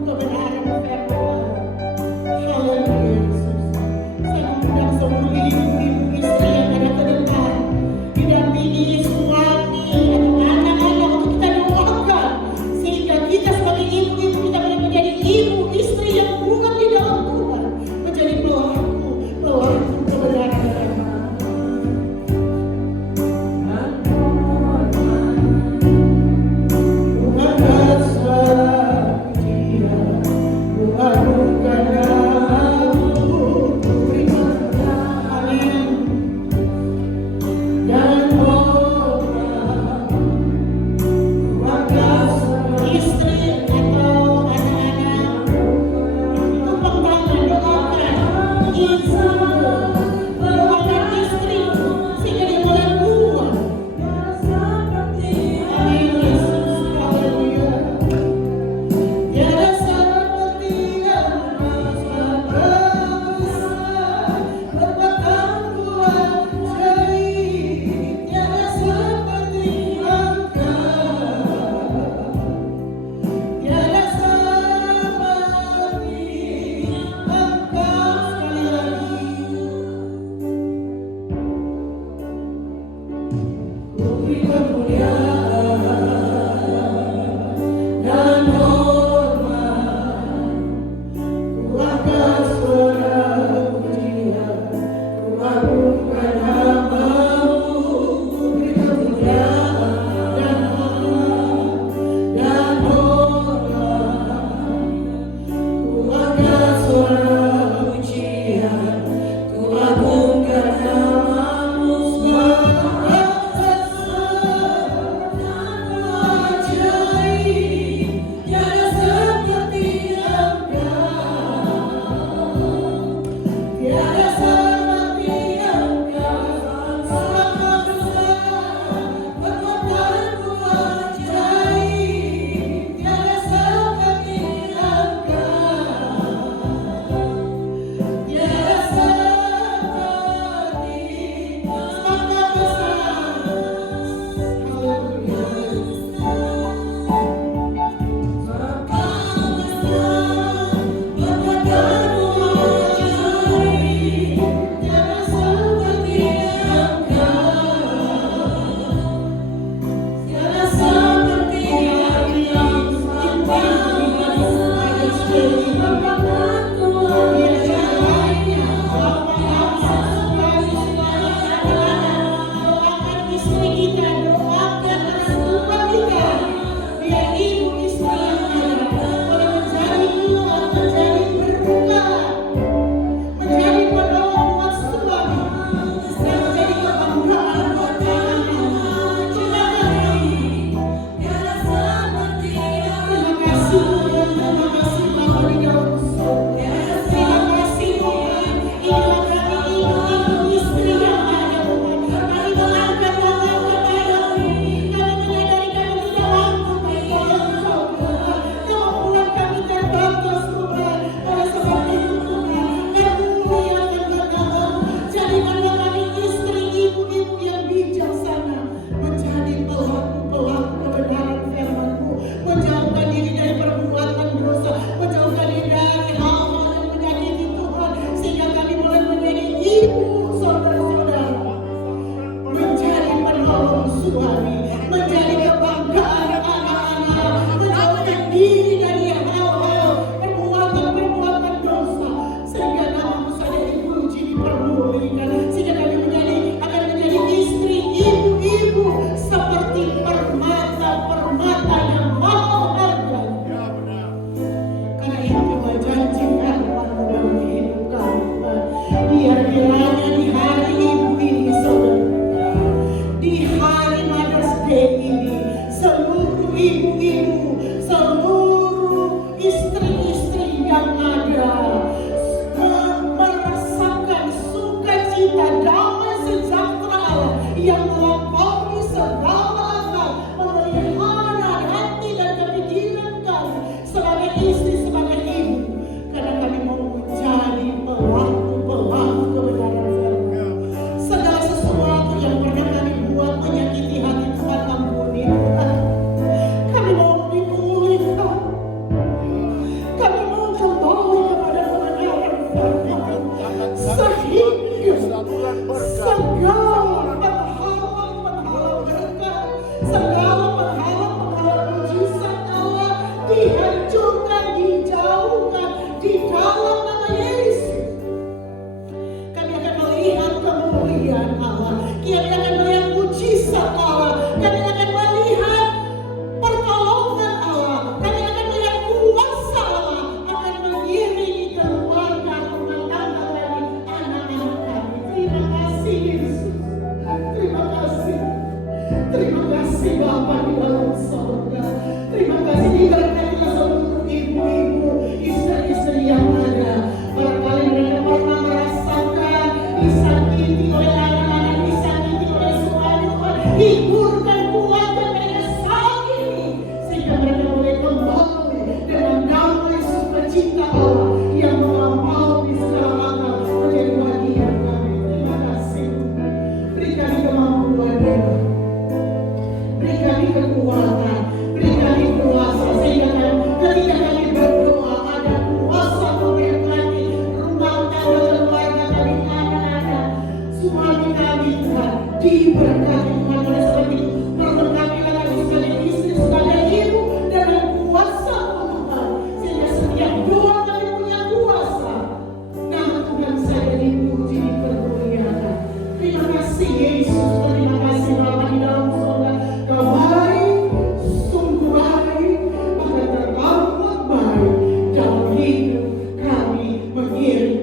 kebenaran firman Allah. Haleluya Yesus. Saya mengundang seluruh ibu-ibu istri yang ada ke depan, didampingi suami atau anak-anak untuk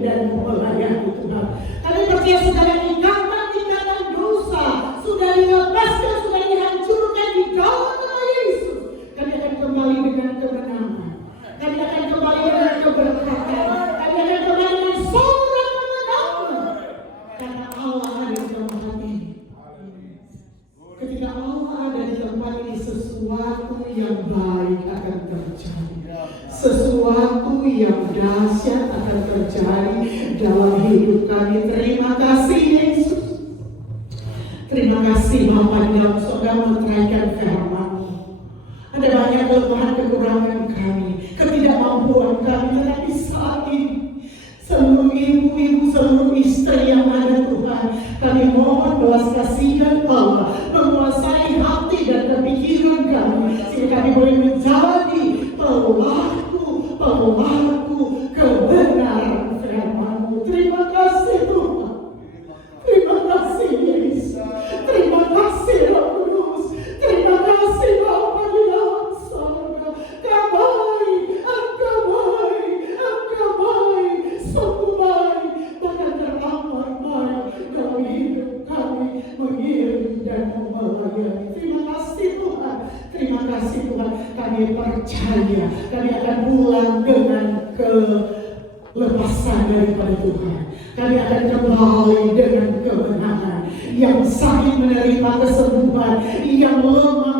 dan melayani Tuhan. Kami percaya segala ikatan dosa sudah dilepaskan, sudah dihancurkan di dalam nama Yesus. Kami akan kembali dengan kemenangan. Kami akan kembali dengan keberkatan. Kami akan kembali dengan sorak kemenangan. Karena Allah ada di tempat ini. Ketika Allah ada di tempat ini, sesuatu yang baik akan terjadi. Sesuatu yang dahsyat akan terjadi dalam hidup kami. Terima kasih Yesus. Terima kasih Bapa di dalam surga meneraikan firman-Mu. Ada banyak kelemahan kekurangan kami, ketidakmampuan kami, tetapi saat ini seluruh ibu-ibu, seluruh istri yang ada Tuhan, kami mohon belas kasihan Allah menguasai hati dan pikiran kami, sehingga kami boleh menjadi pelaku kebenaran firman-Mu. Terima kasih Tuhan. Terima kasih Yesus. Terima kasih Roh Kudus. Terima kasih Bapa di dalam surga. Engkau baik, sungguh baik, bahkan teramat baik dalam hidup kami, mengirim dan melayani. Terima kasih Tuhan. Terima kasih Tuhan. Kami percaya kami akan pulang dengan kelepasan daripada Tuhan. Kami akan kembali dengan kemenangan. Yang sakit menerima kesembuhan, yang lemah